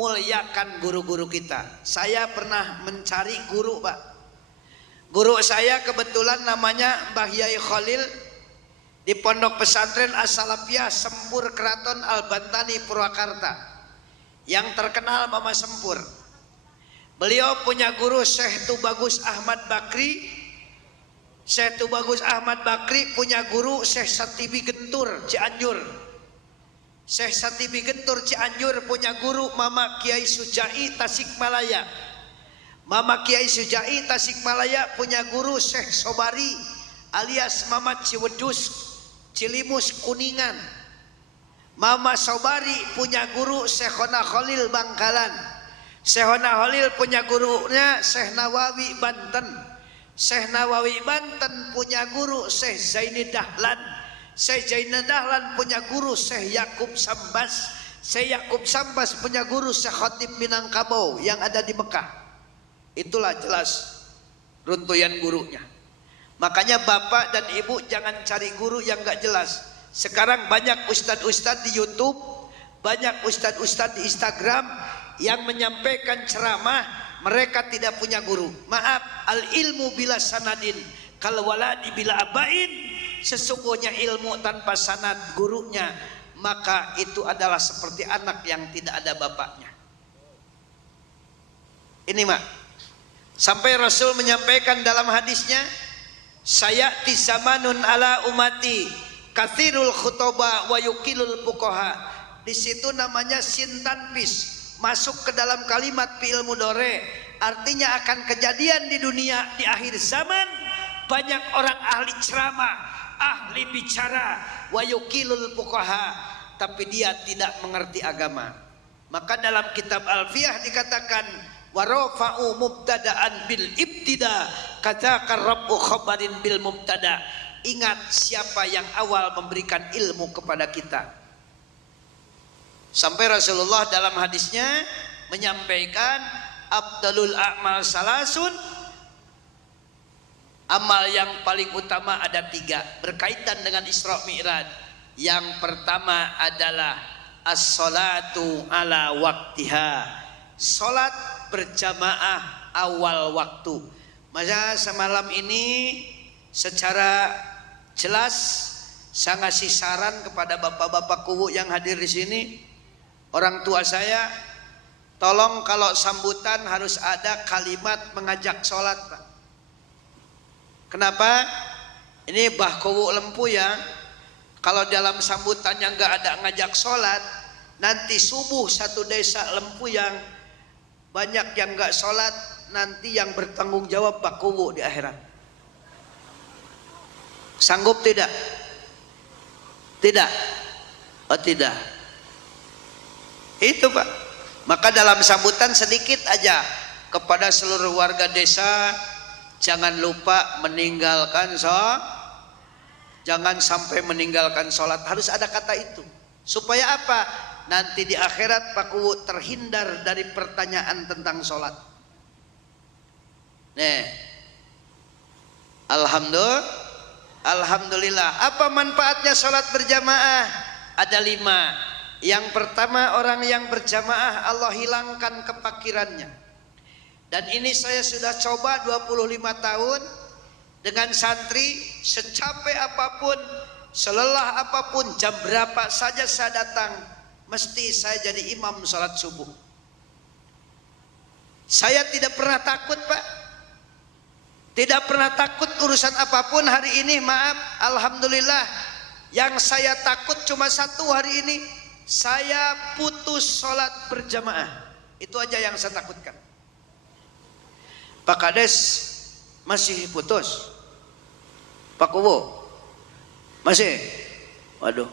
Muliakan guru-guru kita. Saya pernah mencari guru Pak. Guru saya kebetulan namanya Mbah Yai Khalil di Pondok Pesantren As-Salafiyah Sempur Keraton Al-Bantani Purwakarta, yang terkenal Mama Sempur. Beliau punya guru Syekh Tubagus Ahmad Bakri. Syekh Tubagus Ahmad Bakri punya guru Syekh Satibi Gentur Cianjur. Syekh Satibi Gentur Cianjur punya guru Mama Kiai Sujai Tasikmalaya. Mama Kiai Sujai Tasikmalaya punya guru Syekh Sobari alias Mama Ciwedus Cilimus Kuningan. Mama Sobari punya guru Syekhona Khalil Bangkalan. Syekhona Khalil punya gurunya Syekh Nawawi Banten. Syekh Nawawi Banten punya guru Syekh Zaini Dahlan. Syekh Zaini Dahlan punya guru Syekh Yakub Sambas. Syekh Yakub Sambas punya guru Syekh Khatib Minangkabau yang ada di Mekah. Itulah jelas runtuyan gurunya. Makanya bapak dan ibu jangan cari guru yang gak jelas. Sekarang banyak ustadz-ustadz di YouTube, banyak ustadz-ustadz di Instagram yang menyampaikan ceramah mereka tidak punya guru. Maaf, al ilmu bila sanadin kal waladi bila abain. Sesungguhnya ilmu tanpa sanad gurunya, maka itu adalah seperti anak yang tidak ada bapaknya. Ini mak, sampai Rasul menyampaikan dalam hadisnya, sayati zamanun ala umati kathirul khutobah wa yukilul fuqaha. Di situ namanya sintanpis, masuk ke dalam kalimat fi'il mudhari, artinya akan kejadian di dunia di akhir zaman banyak orang ahli ceramah, ahli bicara, wa yukilul fuqaha, tapi dia tidak mengerti agama. Maka dalam kitab Alfiyah dikatakan warafa'u mubtada'an bil ibtida kadzakar rabbu khabarin bil mubtada. Ingat siapa yang awal memberikan ilmu kepada kita. Sampai Rasulullah dalam hadisnya menyampaikan afdalul a'mal salasun, amal yang paling utama ada 3 berkaitan dengan Isra Mi'raj. Yang pertama adalah as-salatu ala waktiha, salat berjamaah awal waktu. Maka semalam ini secara jelas saya ngasih saran kepada bapak-bapak kuwu yang hadir di sini, orang tua saya, tolong kalau sambutan harus ada kalimat mengajak sholat, Pak. Kenapa? Ini Bah Kuwu Lempu ya. Kalau dalam sambutannya nggak ada ngajak sholat, nanti subuh satu desa Lempu yang banyak yang nggak sholat, nanti yang bertanggung jawab Pak Kuwu di akhirat. Sanggup tidak? Tidak? Oh tidak. Itu Pak. Maka dalam sambutan sedikit aja kepada seluruh warga desa, jangan lupa meninggalkan sholat. Jangan sampai meninggalkan sholat. Harus ada kata itu. Supaya apa? Nanti di akhirat Pak Kuwu terhindar dari pertanyaan tentang sholat. Nih, Alhamdulillah. Apa manfaatnya sholat berjamaah? Ada 5. Yang pertama, orang yang berjamaah Allah hilangkan kepakirannya. Dan ini saya sudah coba 25 tahun dengan santri. Secapek apapun, selelah apapun, jam berapa saja saya datang, mesti saya jadi imam sholat subuh. Saya tidak pernah takut Pak, tidak pernah takut urusan apapun. Hari ini maaf, alhamdulillah, yang saya takut cuma satu hari ini, saya putus sholat berjamaah. Itu aja yang saya takutkan. Pak Kades masih putus, Pak Kuwu masih, waduh,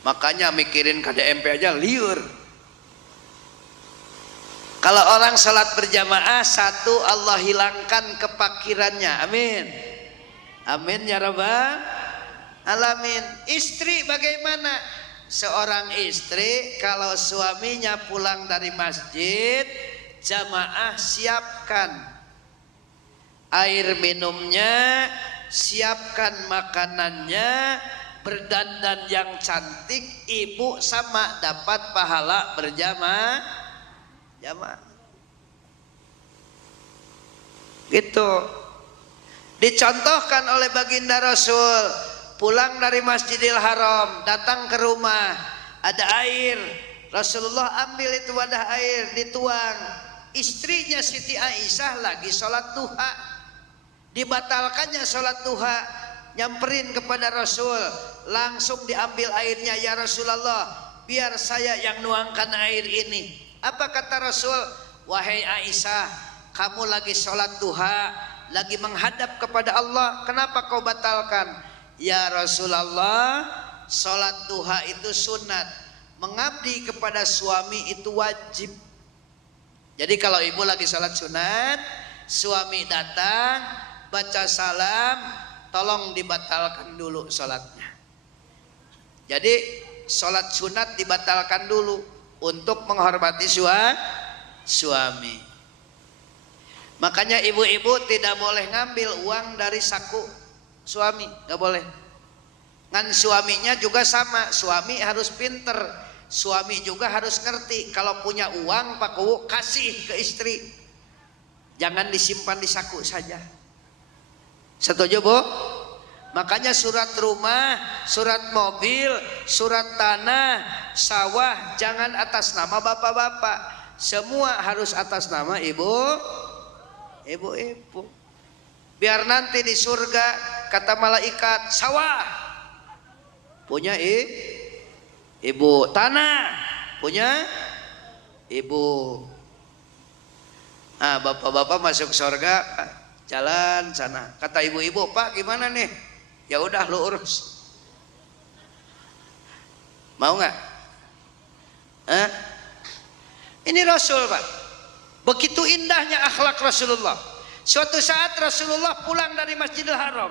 makanya mikirin KDMP aja liur. Kalau orang salat berjamaah, 1, Allah hilangkan kepakirannya. Amin. Amin ya rabbal alamin. Istri bagaimana? Seorang istri kalau suaminya pulang dari masjid, jamaah siapkan air minumnya, siapkan makanannya, berdandan yang cantik, ibu sama dapat pahala berjamaah. Gitu. Dicontohkan oleh baginda Rasul, pulang dari Masjidil Haram, datang ke rumah, ada air, Rasulullah ambil itu wadah air, dituang. Istrinya Siti Aisyah lagi sholat duha, dibatalkannya sholat duha, nyamperin kepada Rasul, langsung diambil airnya. Ya Rasulullah, biar saya yang nuangkan air ini. Apa kata Rasul? Wahai Aisyah, kamu lagi sholat duha, lagi menghadap kepada Allah, kenapa kau batalkan? Ya Rasulullah, sholat duha itu sunat, mengabdi kepada suami itu wajib. Jadi kalau ibu lagi sholat sunat, suami datang baca salam, tolong dibatalkan dulu sholatnya. Jadi sholat sunat dibatalkan dulu untuk menghormati suami. Makanya ibu-ibu tidak boleh ngambil uang dari saku suami, nggak boleh. Ngan suaminya juga sama, suami harus pinter, suami juga harus ngerti. Kalau punya uang Pak Kuwu kasih ke istri, Jangan disimpan di saku saja. Setuju Bu? Makanya surat rumah, surat mobil, surat tanah, sawah jangan atas nama bapak-bapak. Semua harus atas nama ibu-ibu. Biar nanti di surga kata malaikat, sawah punya ibu, tanah punya ibu. Nah, bapak-bapak masuk surga, jalan sana. Kata ibu-ibu, Pak gimana nih? Ya udah lu urus. Mau nggak? Ini Rasul Pak. Begitu indahnya akhlak Rasulullah. Suatu saat Rasulullah pulang dari Masjidil Haram.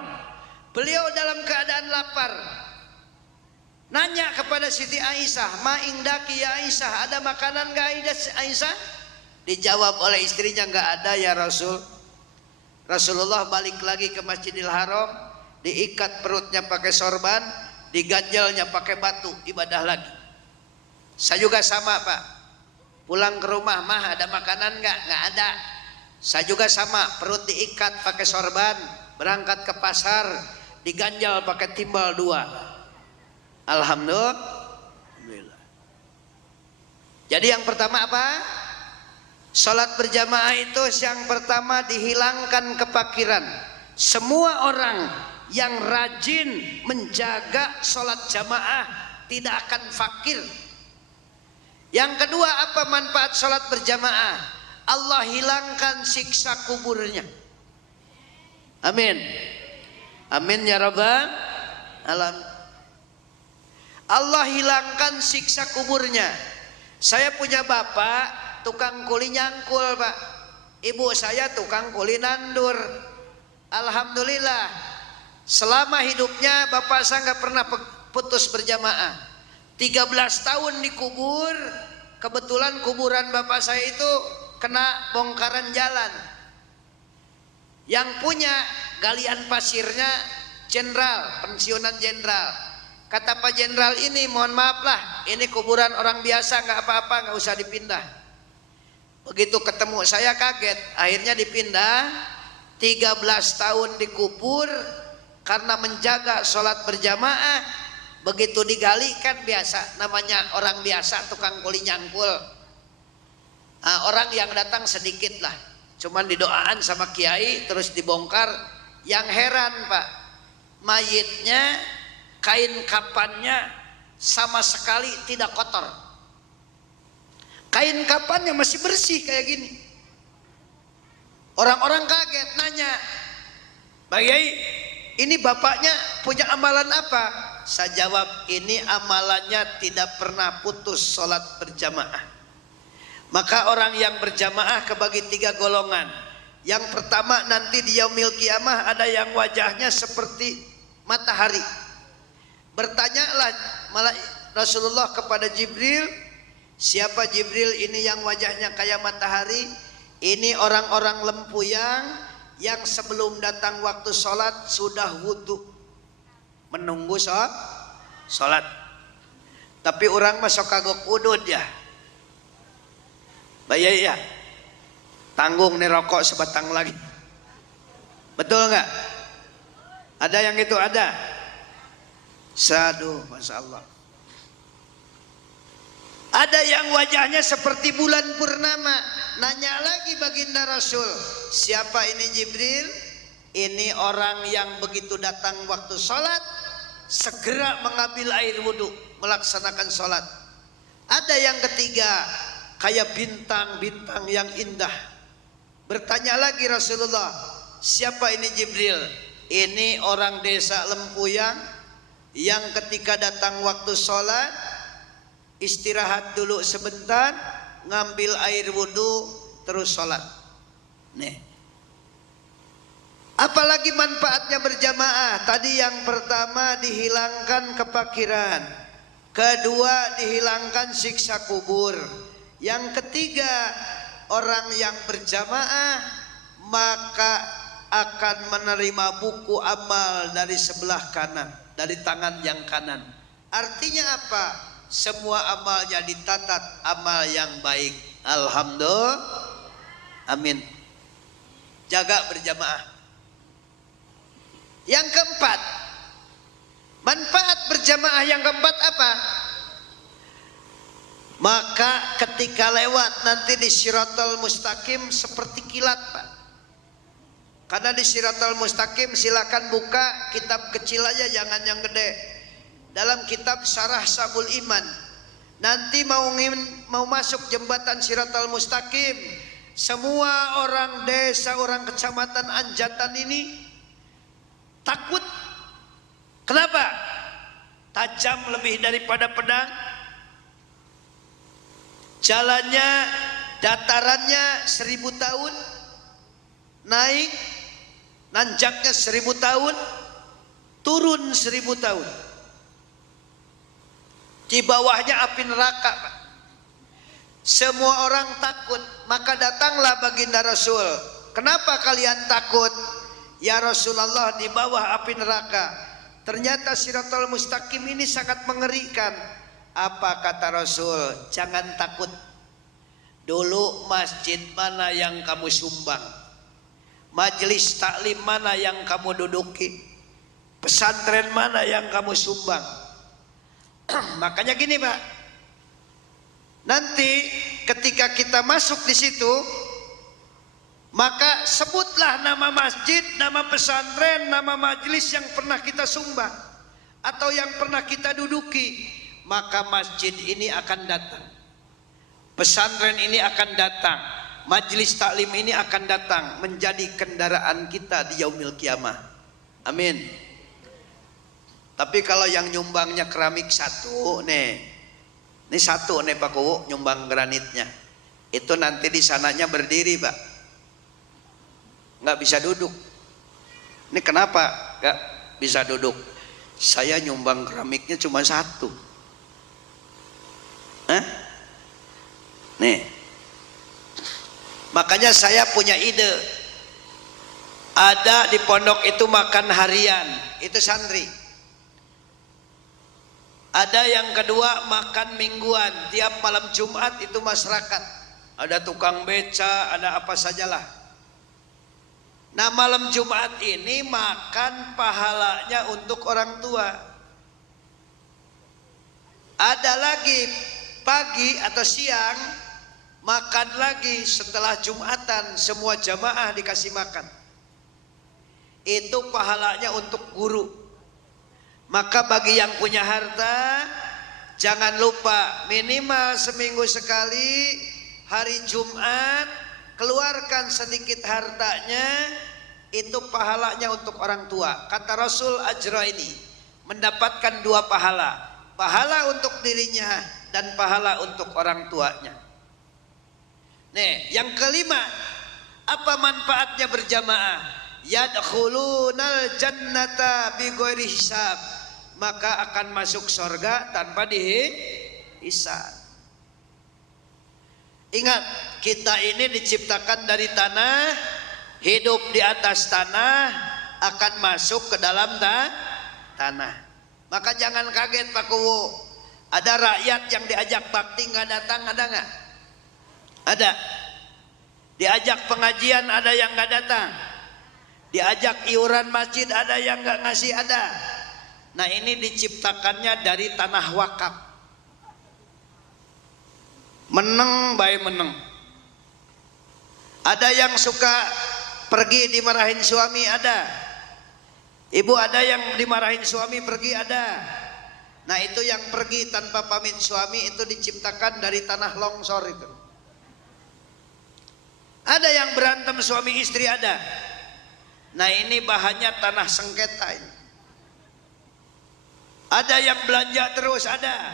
Beliau dalam keadaan lapar. Nanya kepada Siti Aisyah, ma indaki ya Aisyah, ada makanan nggak Aisyah? Dijawab oleh istrinya, nggak ada ya Rasul. Rasulullah balik lagi ke Masjidil Haram, diikat perutnya pakai sorban, diganjalnya pakai batu, ibadah lagi. Saya juga sama Pak. Pulang ke rumah, mah ada makanan nggak? Nggak ada. Saya juga sama, perut diikat pakai sorban, berangkat ke pasar, diganjal pakai timbal 2. Alhamdulillah. Jadi yang pertama apa? Salat berjamaah itu yang pertama dihilangkan kefakiran. Semua orang yang rajin menjaga salat jamaah tidak akan fakir. Yang kedua apa manfaat salat berjamaah? Allah hilangkan siksa kuburnya. Amin. Amin ya rabbal alamin. Allah hilangkan siksa kuburnya. Saya punya bapak tukang kuli nyangkul Pak. Ibu saya tukang kuli nandur. Alhamdulillah selama hidupnya bapak saya nggak pernah putus berjamaah. 13 tahun dikubur. Kebetulan kuburan bapak saya itu kena bongkaran jalan. Yang punya galian pasirnya jenderal, pensiunan jenderal. Kata Pak Jenderal ini, mohon maaf lah, ini kuburan orang biasa, nggak apa-apa, nggak usah dipindah. Begitu ketemu saya kaget, akhirnya dipindah. 13 tahun dikubur karena menjaga sholat berjamaah. Begitu digali kan biasa, namanya orang biasa tukang kuli nyangkul. Orang yang datang sedikit lah, cuman didoaan sama kiai terus dibongkar. Yang heran Pak, mayitnya kain kafannya sama sekali tidak kotor. Kain kafannya masih bersih kayak gini. Orang-orang kaget nanya, Pak Yai, ini bapaknya punya amalan apa? Saya jawab, ini amalannya tidak pernah putus sholat berjamaah. Maka orang yang berjamaah kebagi 3 golongan. Yang pertama nanti di yaumil kiamah ada yang wajahnya seperti matahari. Bertanyalah Rasulullah kepada Jibril, siapa Jibril ini yang wajahnya kayak matahari? Ini orang-orang lempuyang yang sebelum datang waktu sholat sudah wudhu, menunggu sholat. Tapi orang masuk kagok udud ya, bayar ya, tanggung nih rokok sebatang lagi. Betul nggak? Ada yang itu ada. Saduh, masya Allah. Ada yang wajahnya seperti bulan purnama. Nanya lagi baginda Rasul, siapa ini Jibril? Ini orang yang begitu datang waktu sholat segera mengambil air wudhu, melaksanakan sholat. Ada yang ketiga, kayak bintang-bintang yang indah. Bertanya lagi Rasulullah, siapa ini Jibril? Ini orang desa Lempuyang yang ketika datang waktu sholat istirahat dulu sebentar, ngambil air wudhu terus sholat. Nih, apalagi manfaatnya berjamaah? Tadi yang pertama dihilangkan kefakiran, kedua dihilangkan siksa kubur, yang ketiga orang yang berjamaah maka akan menerima buku amal dari sebelah kanan, dari tangan yang kanan. Artinya apa? Semua amalnya ditatat amal yang baik. Alhamdulillah. Amin. jaga berjamaah. Yang keempat, manfaat berjamaah yang keempat apa? Maka ketika lewat nanti di Shiratal Mustaqim seperti kilat, Pak. Karena di Shiratal Mustaqim silakan buka kitab kecil aja, jangan yang gede. Dalam kitab Syarah Sabul Iman, nanti mau masuk jembatan Shiratal Mustaqim, semua orang desa, orang kecamatan Anjatan ini takut. Kenapa? Tajam lebih daripada pedang. Jalannya, datarannya 1000 tahun, naik, nanjaknya 1000 tahun, turun 1000 tahun. Di bawahnya api neraka, Pak. Semua orang takut, maka datanglah baginda Rasul. Kenapa kalian takut? Ya Rasulullah, di bawah api neraka. Ternyata Shiratal Mustaqim ini sangat mengerikan. Apa kata Rasul? Jangan takut. Dulu masjid mana yang kamu sumbang? Majelis taklim mana yang kamu duduki? Pesantren mana yang kamu sumbang? Makanya gini, Pak. Nanti ketika kita masuk di situ, maka sebutlah nama masjid, nama pesantren, nama majelis yang pernah kita sumbang atau yang pernah kita duduki. Maka masjid ini akan datang, pesantren ini akan datang, majelis taklim ini akan datang menjadi kendaraan kita di yaumil kiamah. Amin. Tapi kalau yang nyumbangnya keramik satu nih, ini satu nih Pak Kuwu, nyumbang granitnya, itu nanti di sananya berdiri, Pak, nggak bisa duduk. Ini kenapa nggak bisa duduk? Saya nyumbang keramiknya cuma satu. Nih, makanya saya punya ide. Ada di pondok itu makan harian, itu santri. Ada yang kedua makan mingguan, tiap malam Jumat itu masyarakat. Ada tukang beca, ada apa sajalah. Nah, malam Jumat ini makan pahalanya untuk orang tua. Ada lagi pagi atau siang makan lagi setelah Jumatan, semua jamaah dikasih makan. Itu pahalanya untuk guru. Maka bagi yang punya harta, jangan lupa minimal seminggu sekali hari Jumat keluarkan sedikit hartanya, itu pahalanya untuk orang tua. Kata Rasul, ajra ini mendapatkan 2 pahala, pahala untuk dirinya dan pahala untuk orang tuanya. Nih, yang kelima, apa manfaatnya berjamaah? Yadkhulunal jannata bighairi hisab, maka akan masuk surga tanpa dihisab. Ingat, kita ini diciptakan dari tanah, hidup di atas tanah, akan masuk ke dalam tanah. Maka jangan kaget Pak Kuwu, ada rakyat yang diajak bakti nggak datang, ada nggak? Ada. Diajak pengajian ada yang nggak datang. Diajak iuran masjid ada yang nggak ngasih, ada. Nah, ini diciptakannya dari tanah wakaf. Meneng bae meneng. Ada yang suka pergi dimarahin suami, ada. Ibu ada yang dimarahin suami pergi, ada. Nah, itu yang pergi tanpa pamit suami itu diciptakan dari tanah longsor itu. Ada yang berantem suami istri, ada. Nah, ini bahannya tanah sengketa ini. Ada yang belanja terus, ada.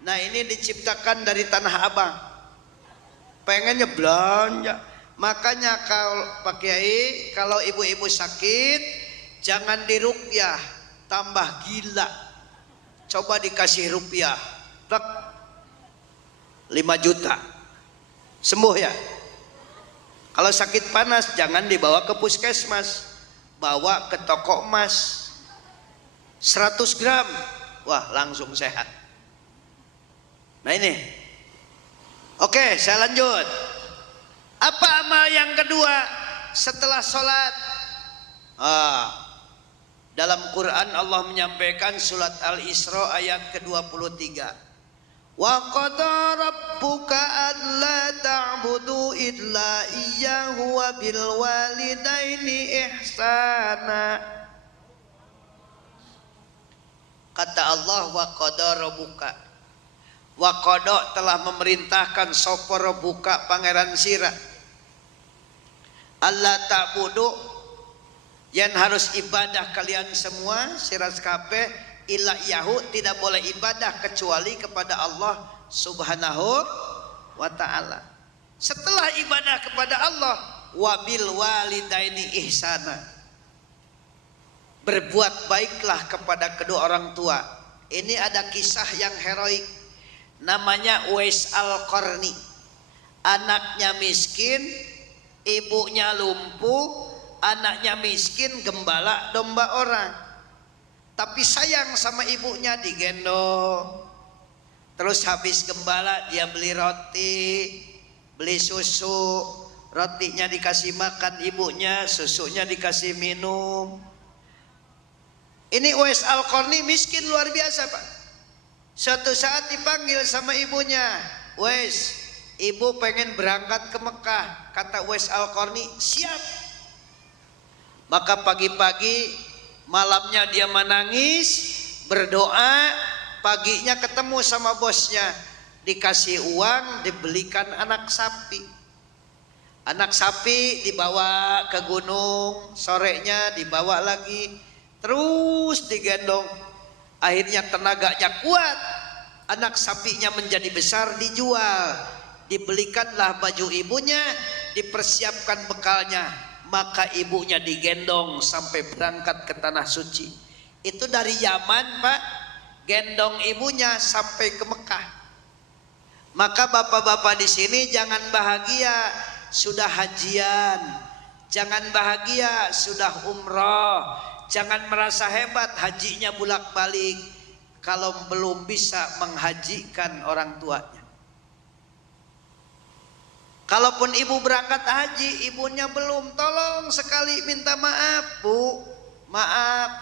Nah, ini diciptakan dari tanah abang. Pengennya belanja. Makanya kalau Pak Kiai, kalau ibu-ibu sakit, jangan diruqyah, tambah gila. Coba dikasih rupiah, 5 juta, sembuh ya. Kalau sakit panas jangan dibawa ke puskesmas, bawa ke toko emas, 100 gram, wah langsung sehat. Nah ini, oke saya lanjut. Apa amal yang kedua? setelah sholat. Dalam Quran Allah menyampaikan surat Al-Isra ayat ke-23. Wa qada rabbuka alla ta'budu illa iyyahu wa bil walidaini ihsana. Kata Allah, wa qada rabbuka. Wa qada telah memerintahkan sapa rabbuka pangeran sira. Allah ta'budu yang harus ibadah kalian semua siras kabeh illa yahu, tidak boleh ibadah kecuali kepada Allah Subhanahu wa taala. Setelah ibadah kepada Allah, wabil walidaini ihsana, berbuat baiklah kepada kedua orang tua. Ini ada kisah yang heroik, namanya Uwais Al-Qarni. Anaknya miskin, ibunya lumpuh, anaknya miskin gembala domba orang, tapi sayang sama ibunya, digendong. Terus habis gembala dia beli roti, beli susu, rotinya dikasih makan ibunya, susunya dikasih minum. Ini Uwais Al-Qarni miskin luar biasa Pak. Suatu saat dipanggil sama ibunya, Uwais, ibu pengen berangkat ke Mekah. Kata Uwais Al-Qarni, siap. Maka pagi-pagi, malamnya dia menangis, berdoa, paginya ketemu sama bosnya, dikasih uang, dibelikan anak sapi. Anak sapi dibawa ke gunung, sorenya dibawa lagi, terus digendong. Akhirnya tenaganya kuat, anak sapinya menjadi besar, dijual. Dibelikanlah baju ibunya, dipersiapkan bekalnya. Maka ibunya digendong sampai berangkat ke tanah suci. Itu dari Yaman Pak, gendong ibunya sampai ke Mekah. Maka bapak-bapak di sini jangan bahagia sudah hajian, jangan bahagia sudah umroh, jangan merasa hebat hajinya bolak-balik kalau belum bisa menghajikan orang tuanya. Kalaupun ibu berangkat haji, ibunya belum, tolong sekali minta maaf, Bu. Maaf,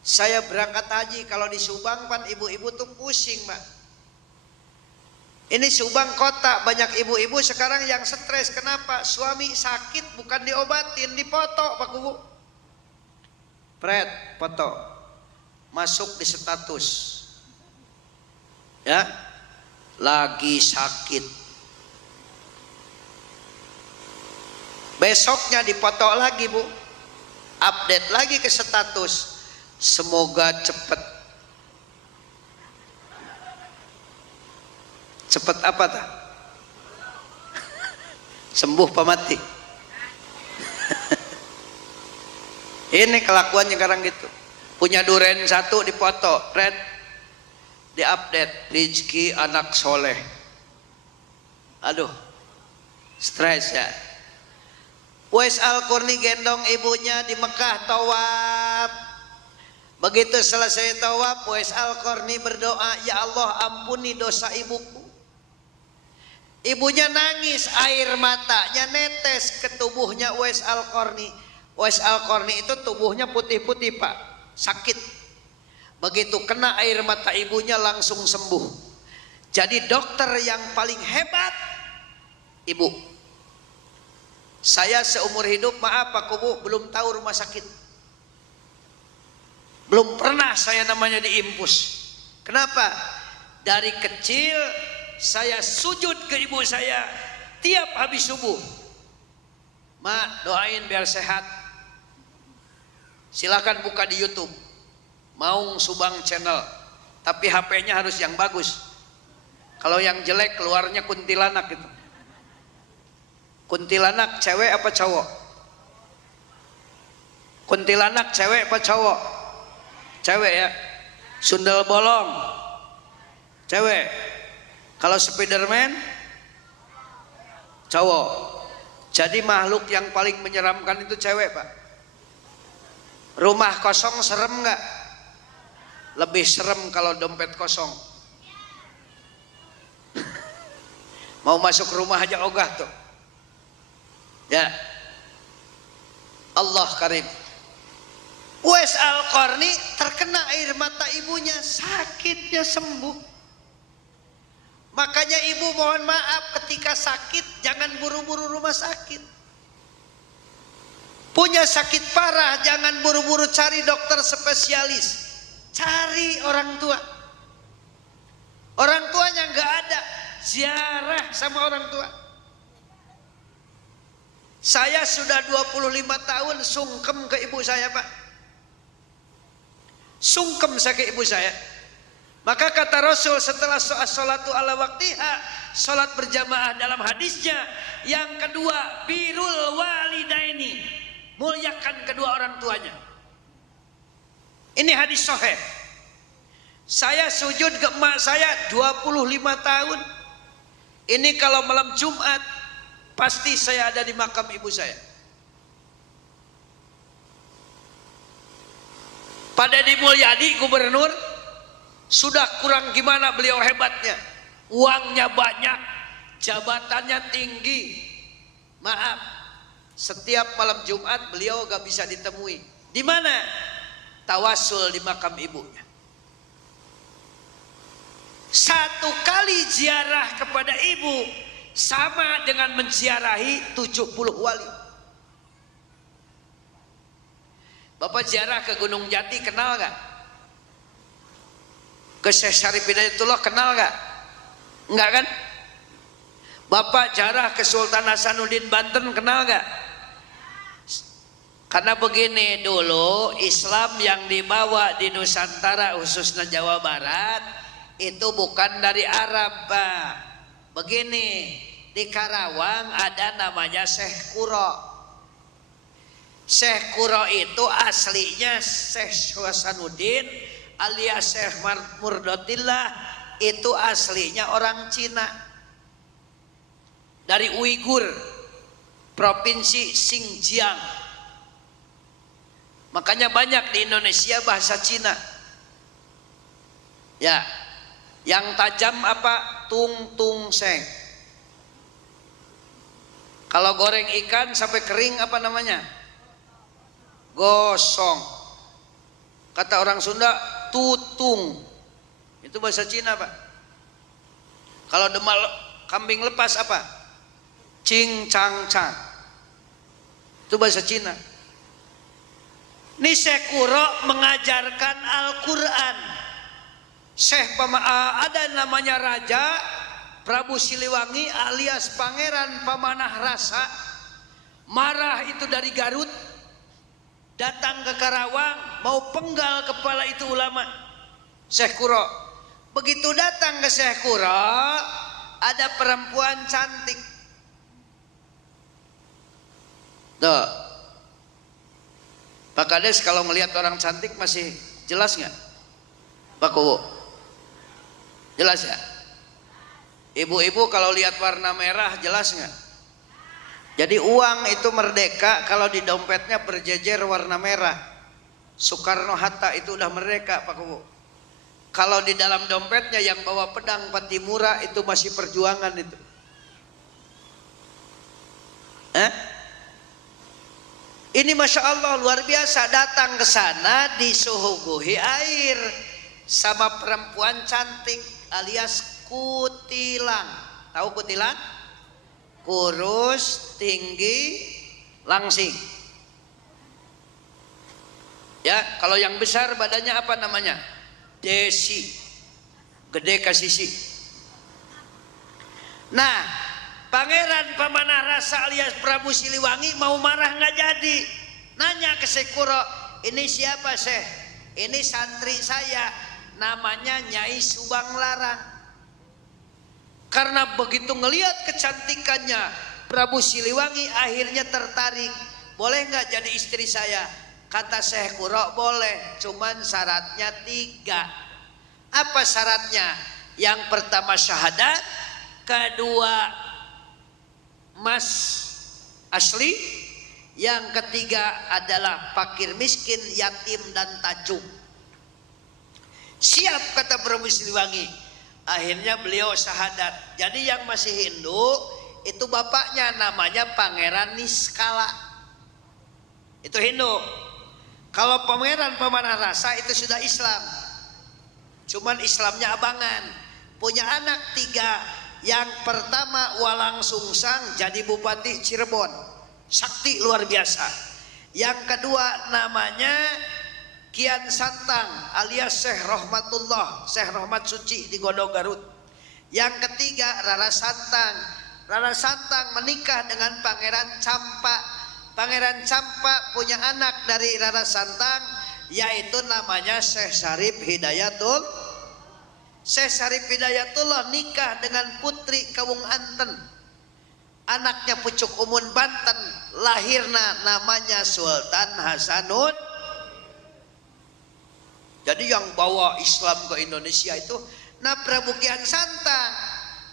saya berangkat haji. Kalau di Subang kan ibu-ibu tuh pusing, Mbak. Ini Subang kota, banyak ibu-ibu sekarang yang stres. Kenapa? Suami sakit bukan diobatin, dipoto Pak Bu. Pret, foto. Masuk di status. Ya. Lagi sakit. Besoknya dipoto lagi Bu, update lagi ke status, semoga cepet. Cepet apa tak? Sembuh apa mati? Ini kelakuannya sekarang gitu. Punya duren satu dipoto, red, diupdate, rezeki anak soleh. Aduh, stres ya. Uwais Al-Qarni gendong ibunya di Mekah tawaf. Begitu selesai tawaf, Uwais Al-Qarni berdoa, ya Allah ampuni dosa ibuku. Ibunya nangis, air matanya netes ke tubuhnya Uwais Al-Qarni. Uwais Al-Qarni itu tubuhnya putih-putih Pak, sakit. Begitu kena air mata ibunya langsung sembuh. Jadi dokter yang paling hebat ibu. Saya seumur hidup, maaf Pak Bu, belum tahu rumah sakit. Belum pernah saya namanya diimpus. Kenapa? Dari kecil saya sujud ke ibu saya tiap habis subuh. Mak, doain biar sehat. Silakan buka di YouTube. Maung Subang Channel. Tapi HP-nya harus yang bagus. Kalau yang jelek keluarnya kuntilanak gitu. Kuntilanak cewek apa cowok? Kuntilanak cewek apa cowok? Cewek ya. Sundel bolong cewek. Kalau Spiderman cowok. Jadi makhluk yang paling menyeramkan itu cewek Pak. Rumah kosong serem nggak? Lebih serem kalau dompet kosong. Mau masuk rumah aja ogah tuh. Ya, Allah karim. Uwais Al-Qarni terkena air mata ibunya, sakitnya sembuh. Makanya ibu mohon maaf ketika sakit jangan buru-buru rumah sakit. Punya sakit parah jangan buru-buru cari dokter spesialis. Cari orang tua. Orang tuanya nggak ada, ziarah sama orang tua. Saya sudah 25 tahun sungkem ke ibu saya, Pak. Sungkem saya ke ibu saya. Maka kata Rasul setelah sholatu ala waktiha, sholat berjamaah dalam hadisnya, yang kedua birrul walidaini, muliakan kedua orang tuanya. Ini hadis sahih. Saya sujud ke emak saya 25 tahun. Ini kalau malam Jumat pasti saya ada di makam ibu saya. Pak Deddy Mulyadi gubernur, sudah kurang gimana beliau hebatnya. Uangnya banyak, jabatannya tinggi. Maaf, setiap malam Jumat beliau gak bisa ditemui. Di mana? Tawasul di makam ibunya. Satu kali ziarah kepada ibu sama dengan menziarahi 70 wali. Bapak ziarah ke Gunung Jati kenal gak? Ke Syekh Syarif Hidayatullah kenal gak? Enggak kan? Bapak ziarah ke Sultan Hasanuddin Banten kenal gak? Karena begini, dulu Islam yang dibawa di Nusantara khususnya Jawa Barat itu bukan dari Arab, Pak. Begini, di Karawang ada namanya Syekh Kuro. Syekh Kuro itu aslinya Syekh Hasanuddin alias Syekh Murdotillah, itu aslinya orang Cina dari Uighur, provinsi Xinjiang. Makanya banyak di Indonesia bahasa Cina. Ya, yang tajam apa? Tung seng. Kalau goreng ikan sampai kering apa namanya? Gosong. Kata orang Sunda tutung. Itu bahasa Cina, Pak. Kalau demal kambing lepas apa? Cing cang cang. Itu bahasa Cina. Ini Syekh Kuro mengajarkan Al-Quran. Syekh ada namanya Raja Prabu Siliwangi alias Pangeran Pamanah Rasa. Marah itu dari Garut, datang ke Karawang mau penggal kepala itu ulama Syekh Kuro. Begitu datang ke Syekh Kuro, ada perempuan cantik. Tuh, Pak Kades kalau melihat orang cantik masih jelas nggak? Pak Kowo, jelas ya? Ibu-ibu kalau lihat warna merah jelas nggak? Jadi uang itu merdeka kalau di dompetnya berjejer warna merah. Soekarno Hatta itu udah merdeka, Pak Kowo. Kalau di dalam dompetnya yang bawa pedang Patimura itu masih perjuangan itu. Ini Masya Allah luar biasa, datang ke sana disuguhi air sama perempuan cantik alias kutilang. Tahu kutilang? Kurus, tinggi, langsing. Ya, kalau yang besar badannya apa namanya? Desi. Gede kasisi. Nah, Pangeran Pamanah Rasa alias Prabu Siliwangi mau marah nggak jadi. Nanya ke Syekh Kuro, ini siapa Syekh? Ini santri saya, namanya Nyai Subang Larang. Karena begitu ngelihat kecantikannya Prabu Siliwangi akhirnya tertarik. Boleh nggak jadi istri saya? Kata Syekh Kuro, boleh, cuman syaratnya 3. Apa syaratnya? Yang pertama syahadat, kedua emas asli, yang ketiga adalah fakir miskin, yatim dan tajung. Siap, kata Prabu Siliwangi. Akhirnya beliau syahadat. Jadi yang masih Hindu itu bapaknya namanya Pangeran Niskala. Itu Hindu. Kalau Pangeran Pemanah Rasa itu sudah Islam. Cuman Islamnya abangan. Punya anak 3. Yang pertama Walang Sungsang jadi Bupati Cirebon. Sakti luar biasa. Yang kedua namanya Kian Santang alias Syekh Rahmatullah, Syekh Rahmat Suci di Godong Garut. Yang ketiga Rara Santang. Rara Santang menikah dengan Pangeran Campak. Pangeran Campak punya anak dari Rara Santang, yaitu namanya Syekh Syarif Hidayatullah. Syekh Syarif Hidayatullah nikah dengan putri Kawung Anten. Anaknya pucuk umun Banten, lahirna namanya Sultan Hasanuddin. Jadi yang bawa Islam ke Indonesia itu Prabu Kian Santang.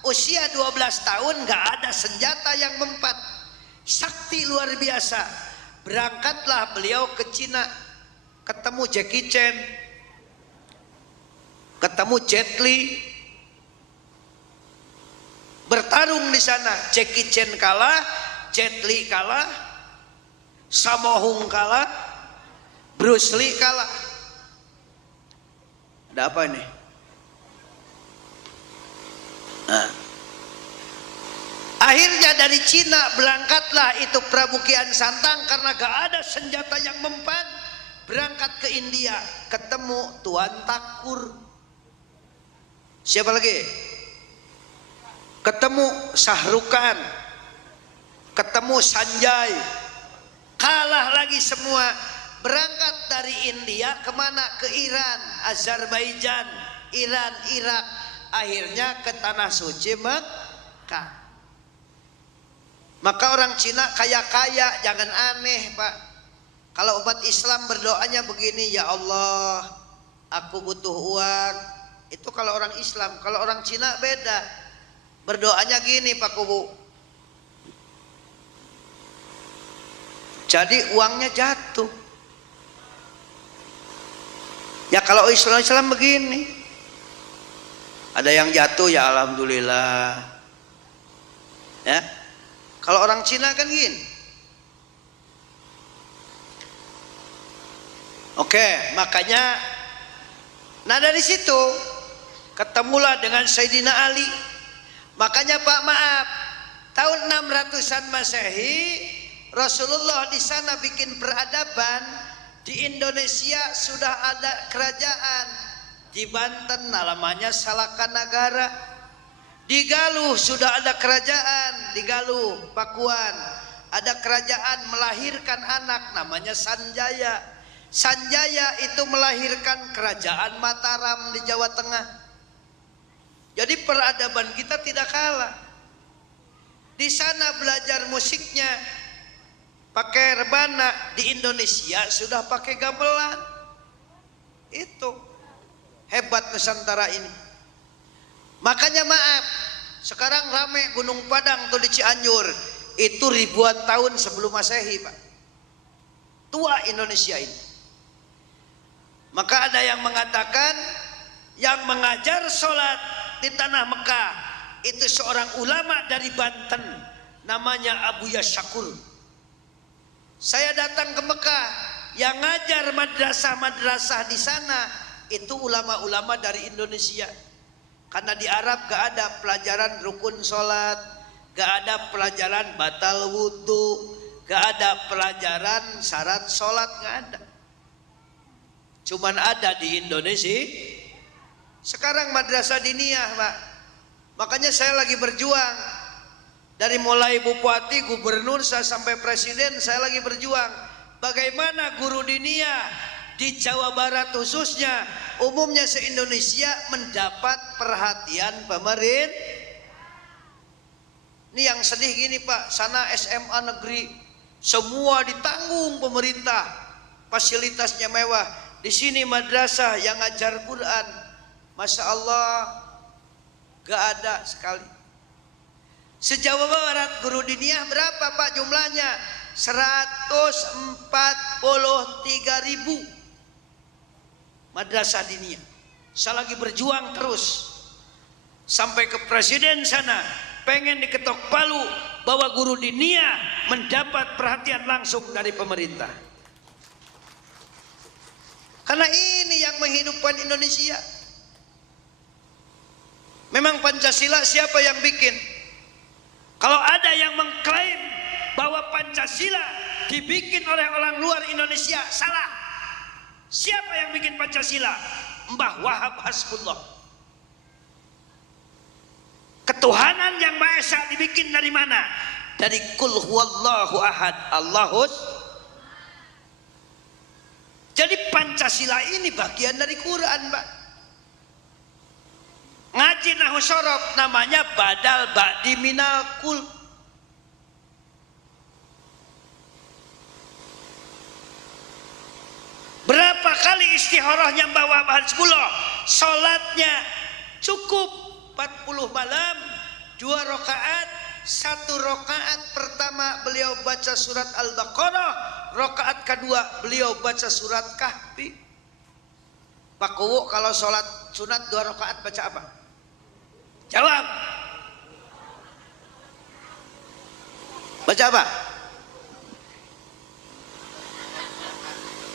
Usia 12 tahun gak ada senjata yang mempan. Sakti luar biasa. Berangkatlah beliau ke Cina. Ketemu Jackie Chan. Ketemu Jet Li. Bertarung di sana. Jackie Chan kalah. Jet Li kalah. Sammo Hung kalah. Bruce Lee kalah. Ada apa nih? Nah. Akhirnya dari Cina berangkatlah itu Prabu Kian Santang karena gak ada senjata yang mempan. Berangkat ke India, ketemu Tuan Takur. Siapa lagi? Ketemu Sahrukan. Ketemu Sanjay. Kalah lagi semua. Berangkat dari India kemana? Ke Iran, Azerbaijan, Iran, Irak. Akhirnya ke Tanah Suci Mekah. Maka orang Cina kaya-kaya, jangan aneh Pak. Kalau umat Islam berdoanya begini, ya Allah, aku butuh uang. Itu kalau orang Islam. Kalau orang Cina beda. Berdoanya gini Pak Kubu. Jadi uangnya jatuh. Ya kalau Islam begini. Ada yang jatuh ya alhamdulillah. Ya. Kalau orang Cina kan gini. Oke, makanya dari situ ketemulah dengan Sayyidina Ali. Makanya Pak maaf, tahun 600-an Masehi Rasulullah di sana bikin peradaban. Di Indonesia sudah ada kerajaan. Di Banten namanya Salakanagara. Di Galuh sudah ada kerajaan. Di Galuh, Pakuan. Ada kerajaan melahirkan anak namanya Sanjaya. Sanjaya itu melahirkan kerajaan Mataram di Jawa Tengah. Jadi peradaban kita tidak kalah. Di sana belajar musiknya pakai rebana. Di Indonesia sudah pakai gamelan. Itu hebat Nusantara ini. Makanya maaf, sekarang rame Gunung Padang tuh di Cianjur. Itu ribuan tahun sebelum Masehi Pak. Tua Indonesia ini. Maka ada yang mengatakan yang mengajar sholat di tanah Mekah itu seorang ulama dari Banten, namanya Abu Yasyakur. Saya datang ke Mekah, yang ngajar madrasah-madrasah di sana itu ulama-ulama dari Indonesia. Karena di Arab gak ada pelajaran rukun sholat, gak ada pelajaran batal wudhu, gak ada pelajaran syarat sholat, gak ada. Cuman ada di Indonesia. Sekarang madrasah diniyah Pak. Makanya saya lagi berjuang. Dari mulai bupati, gubernur, sampai presiden, saya lagi berjuang. Bagaimana guru diniyah di Jawa Barat khususnya, umumnya se-Indonesia mendapat perhatian pemerintah. Ini yang sedih gini Pak, sana SMA negeri, semua ditanggung pemerintah, fasilitasnya mewah. Di sini madrasah yang ngajar Quran, Masya Allah, gak ada sekali. Se-Jawa Barat guru diniyah berapa Pak jumlahnya? 143.000 madrasah diniyah. Saya lagi berjuang terus sampai ke presiden sana, pengen diketok palu bahwa guru diniyah mendapat perhatian langsung dari pemerintah. Karena ini yang menghidupkan Indonesia. Memang Pancasila siapa yang bikin? Kalau ada yang mengklaim bahwa Pancasila dibikin oleh orang luar Indonesia, salah. Siapa yang bikin Pancasila? Mbah Wahab Hasbullah. Ketuhanan yang Maha Esa dibikin dari mana? Dari Qul huwallahu ahad, Allahus. Jadi Pancasila ini bagian dari Quran, Pak. Ngaji Nahwu Shorof namanya badal ba'di minal kul. Berapa kali istikharahnya Mbah Wahab Hasbullah? Salatnya cukup 40 malam, 2 rakaat. 1 rakaat pertama beliau baca surat Al-Baqarah, rakaat kedua beliau baca surat Kahfi. Pak Kuwu kalau sholat sunat 2 rakaat baca apa? Jawab. Baca apa?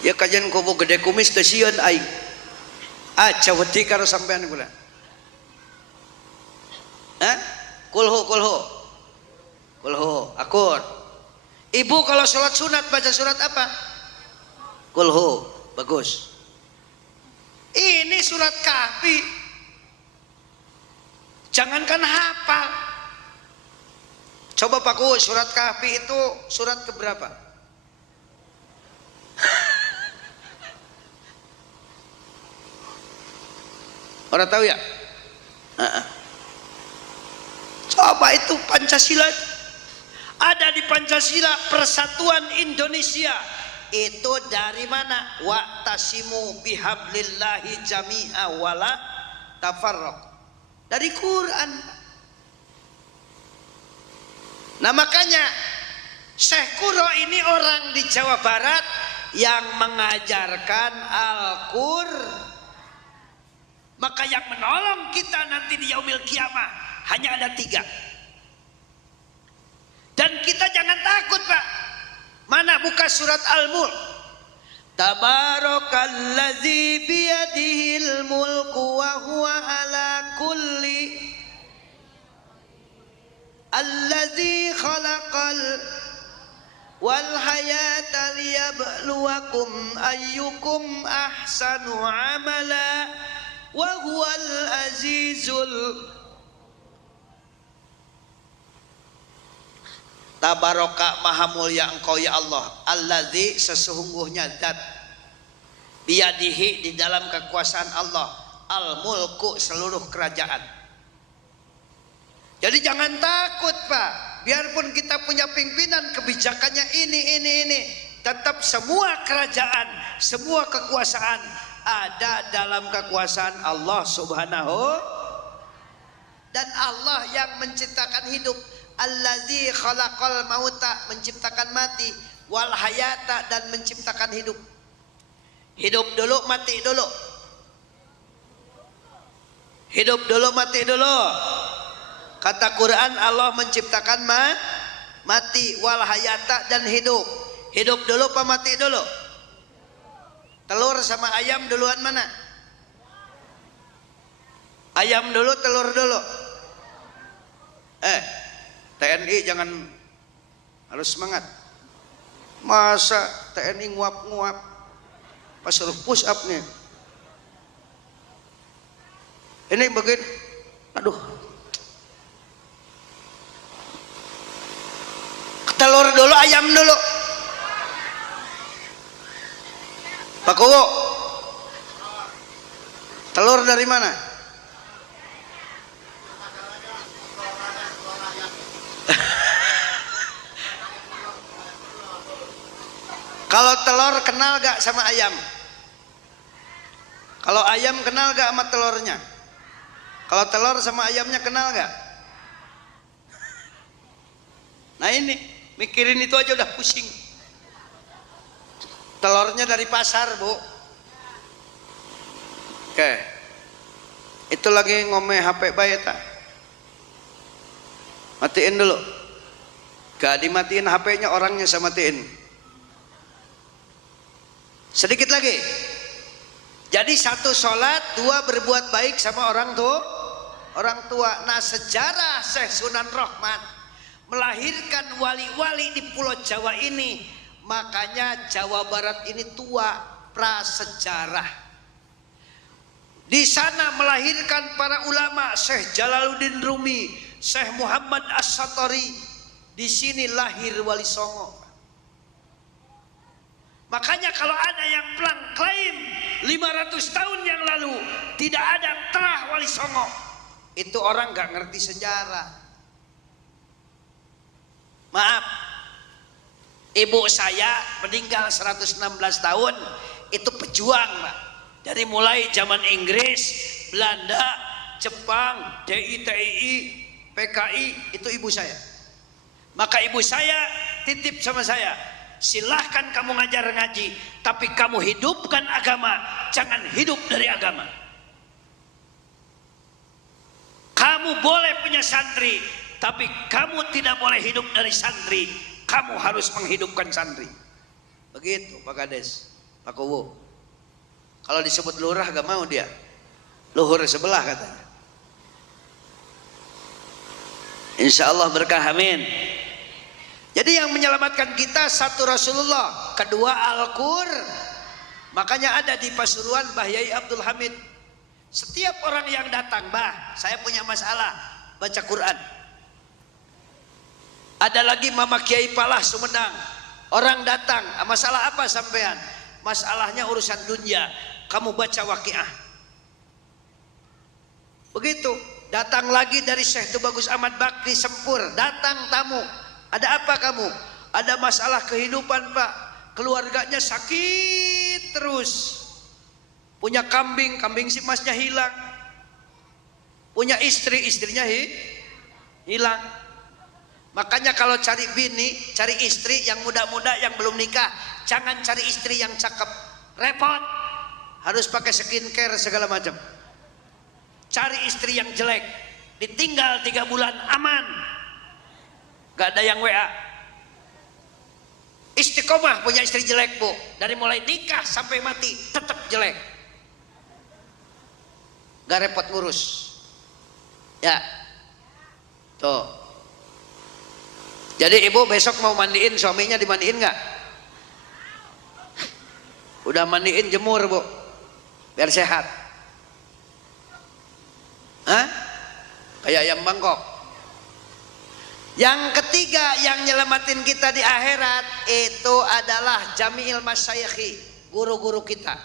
Ya kajian kubu gede kumis stasiun aing. Aja wedi karo sampean kula. Hah? Kulhu. Kulhu, akur. Ibu kalau sholat sunat baca surat apa? Kulhu, bagus. Ini surat Kahfi. Jangankan hafal. Coba Pak Kuwu, surat Kahfi itu surat keberapa? Orang tahu ya? Coba itu Pancasila. Ada di Pancasila Persatuan Indonesia. Itu dari mana? Wa'tasimu bihablillahi jami'a wala tafarraq. Dari Quran. Nah makanya Syekh Kuro ini orang di Jawa Barat yang mengajarkan Al-Qur'an. Maka yang menolong kita nanti di yaumil kiamah hanya ada 3. Dan kita jangan takut, Pak. Mana buka surat Al-Mulk. Tabarakalladzi biyadihil mulku wa huwa ala kulli alladzi khalaqal wal hayata liyabluwakum ayyukum ahsanu amala wa huwal azizul. Tabaraka maha mulia engkau ya Allah, alladzi sesungguhnya zat, biyadihi di dalam kekuasaan Allah, al mulku seluruh kerajaan. Jadi jangan takut, Pak. Biarpun kita punya pimpinan kebijakannya ini, tetap semua kerajaan, semua kekuasaan ada dalam kekuasaan Allah Subhanahu. Dan Allah yang menciptakan hidup. Allazi khalaqal mauta, menciptakan mati, wal hayata, dan menciptakan hidup. Hidup dulu, mati dulu. Hidup dulu, mati dulu. Kata Quran, Allah menciptakan mati, wal hayata, dan hidup. Hidup dulu apa mati dulu? Telur sama ayam duluan mana? Ayam dulu, telur dulu. TNI jangan, harus semangat. Masa TNI nguap-nguap pas suruh push up nih. Ini begini, aduh. Telur dulu, ayam dulu. Pak Kuwu, telur dari mana? Kalau telur kenal gak sama ayam? Kalau ayam kenal gak sama telurnya? Kalau telur sama ayamnya kenal gak? Nah ini, mikirin itu aja udah pusing. Telurnya dari pasar, Bu. Oke. Itu lagi ngomeh HP bayi tak? Matiin dulu. Gak dimatiin HP-nya, orangnya saya matiin. Sedikit lagi. Jadi satu sholat, dua berbuat baik sama orang tua. Nah, sejarah Syekh Sunan Rohmat melahirkan wali-wali di Pulau Jawa ini, makanya Jawa Barat ini tua prasejarah. Di sana melahirkan para ulama, Syekh Jalaluddin Rumi, Syekh Muhammad As-Satori. Di sini lahir Wali Songo. Makanya kalau ada yang klaim 500 tahun yang lalu tidak ada terah Wali Songo, itu orang gak ngerti sejarah. Maaf, ibu saya meninggal 116 tahun, itu pejuang, Pak. Dari mulai zaman Inggris, Belanda, Jepang, DITII, PKI, itu ibu saya. Maka ibu saya titip sama saya, silahkan kamu ngajar ngaji, tapi kamu hidupkan agama, jangan hidup dari agama. Kamu boleh punya santri, tapi kamu tidak boleh hidup dari santri. Kamu harus menghidupkan santri. Begitu Pak Kades, Pak Kuwu. Kalau disebut lurah gak mau dia. Luhur sebelah katanya. Insya Allah berkah, amin. Jadi yang menyelamatkan kita satu Rasulullah, kedua Al-Qur'an. Makanya ada di Pasuruan Mbah Yai Abdul Hamid. Setiap orang yang datang, Mbah, saya punya masalah baca Quran. Ada lagi Mama Kiai Palah Sumedang, orang datang, masalah apa sampean? Masalahnya urusan dunia, kamu baca Waqiah. Begitu. Datang lagi dari Syekh Tubagus Ahmad Bakri Sempur, datang tamu. Ada apa kamu? Ada masalah kehidupan, Pak. Keluarganya sakit terus. Punya kambing, kambing si masnya hilang. Punya istri, istrinya hilang. Makanya kalau cari bini, cari istri yang muda-muda yang belum nikah, jangan cari istri yang cakep, repot. Harus pakai skincare segala macam. Cari istri yang jelek, ditinggal 3 bulan aman, gak ada yang WA. Istiqomah punya istri jelek, Bu, dari mulai nikah sampai mati tetap jelek, gak repot ngurus. Ya, tuh. Jadi ibu besok mau mandiin suaminya, dimandiin nggak? Udah mandiin, jemur, Bu, biar sehat. Hah? Kayak ayam Bangkok. Yang ketiga yang nyelamatin kita di akhirat itu adalah Jami'il Masyayikhi, guru-guru kita.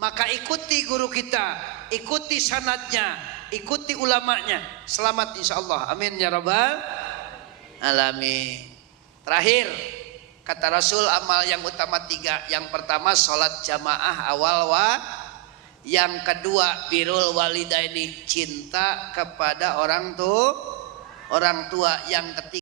Maka ikuti guru kita, ikuti sanadnya, ikuti ulamanya, selamat insya Allah. Amin ya rabbal alamin. Terakhir kata Rasul, amal yang utama 3. Yang pertama sholat jamaah awal yang kedua birrul walidaini, cinta kepada orang tua. Yang ketiga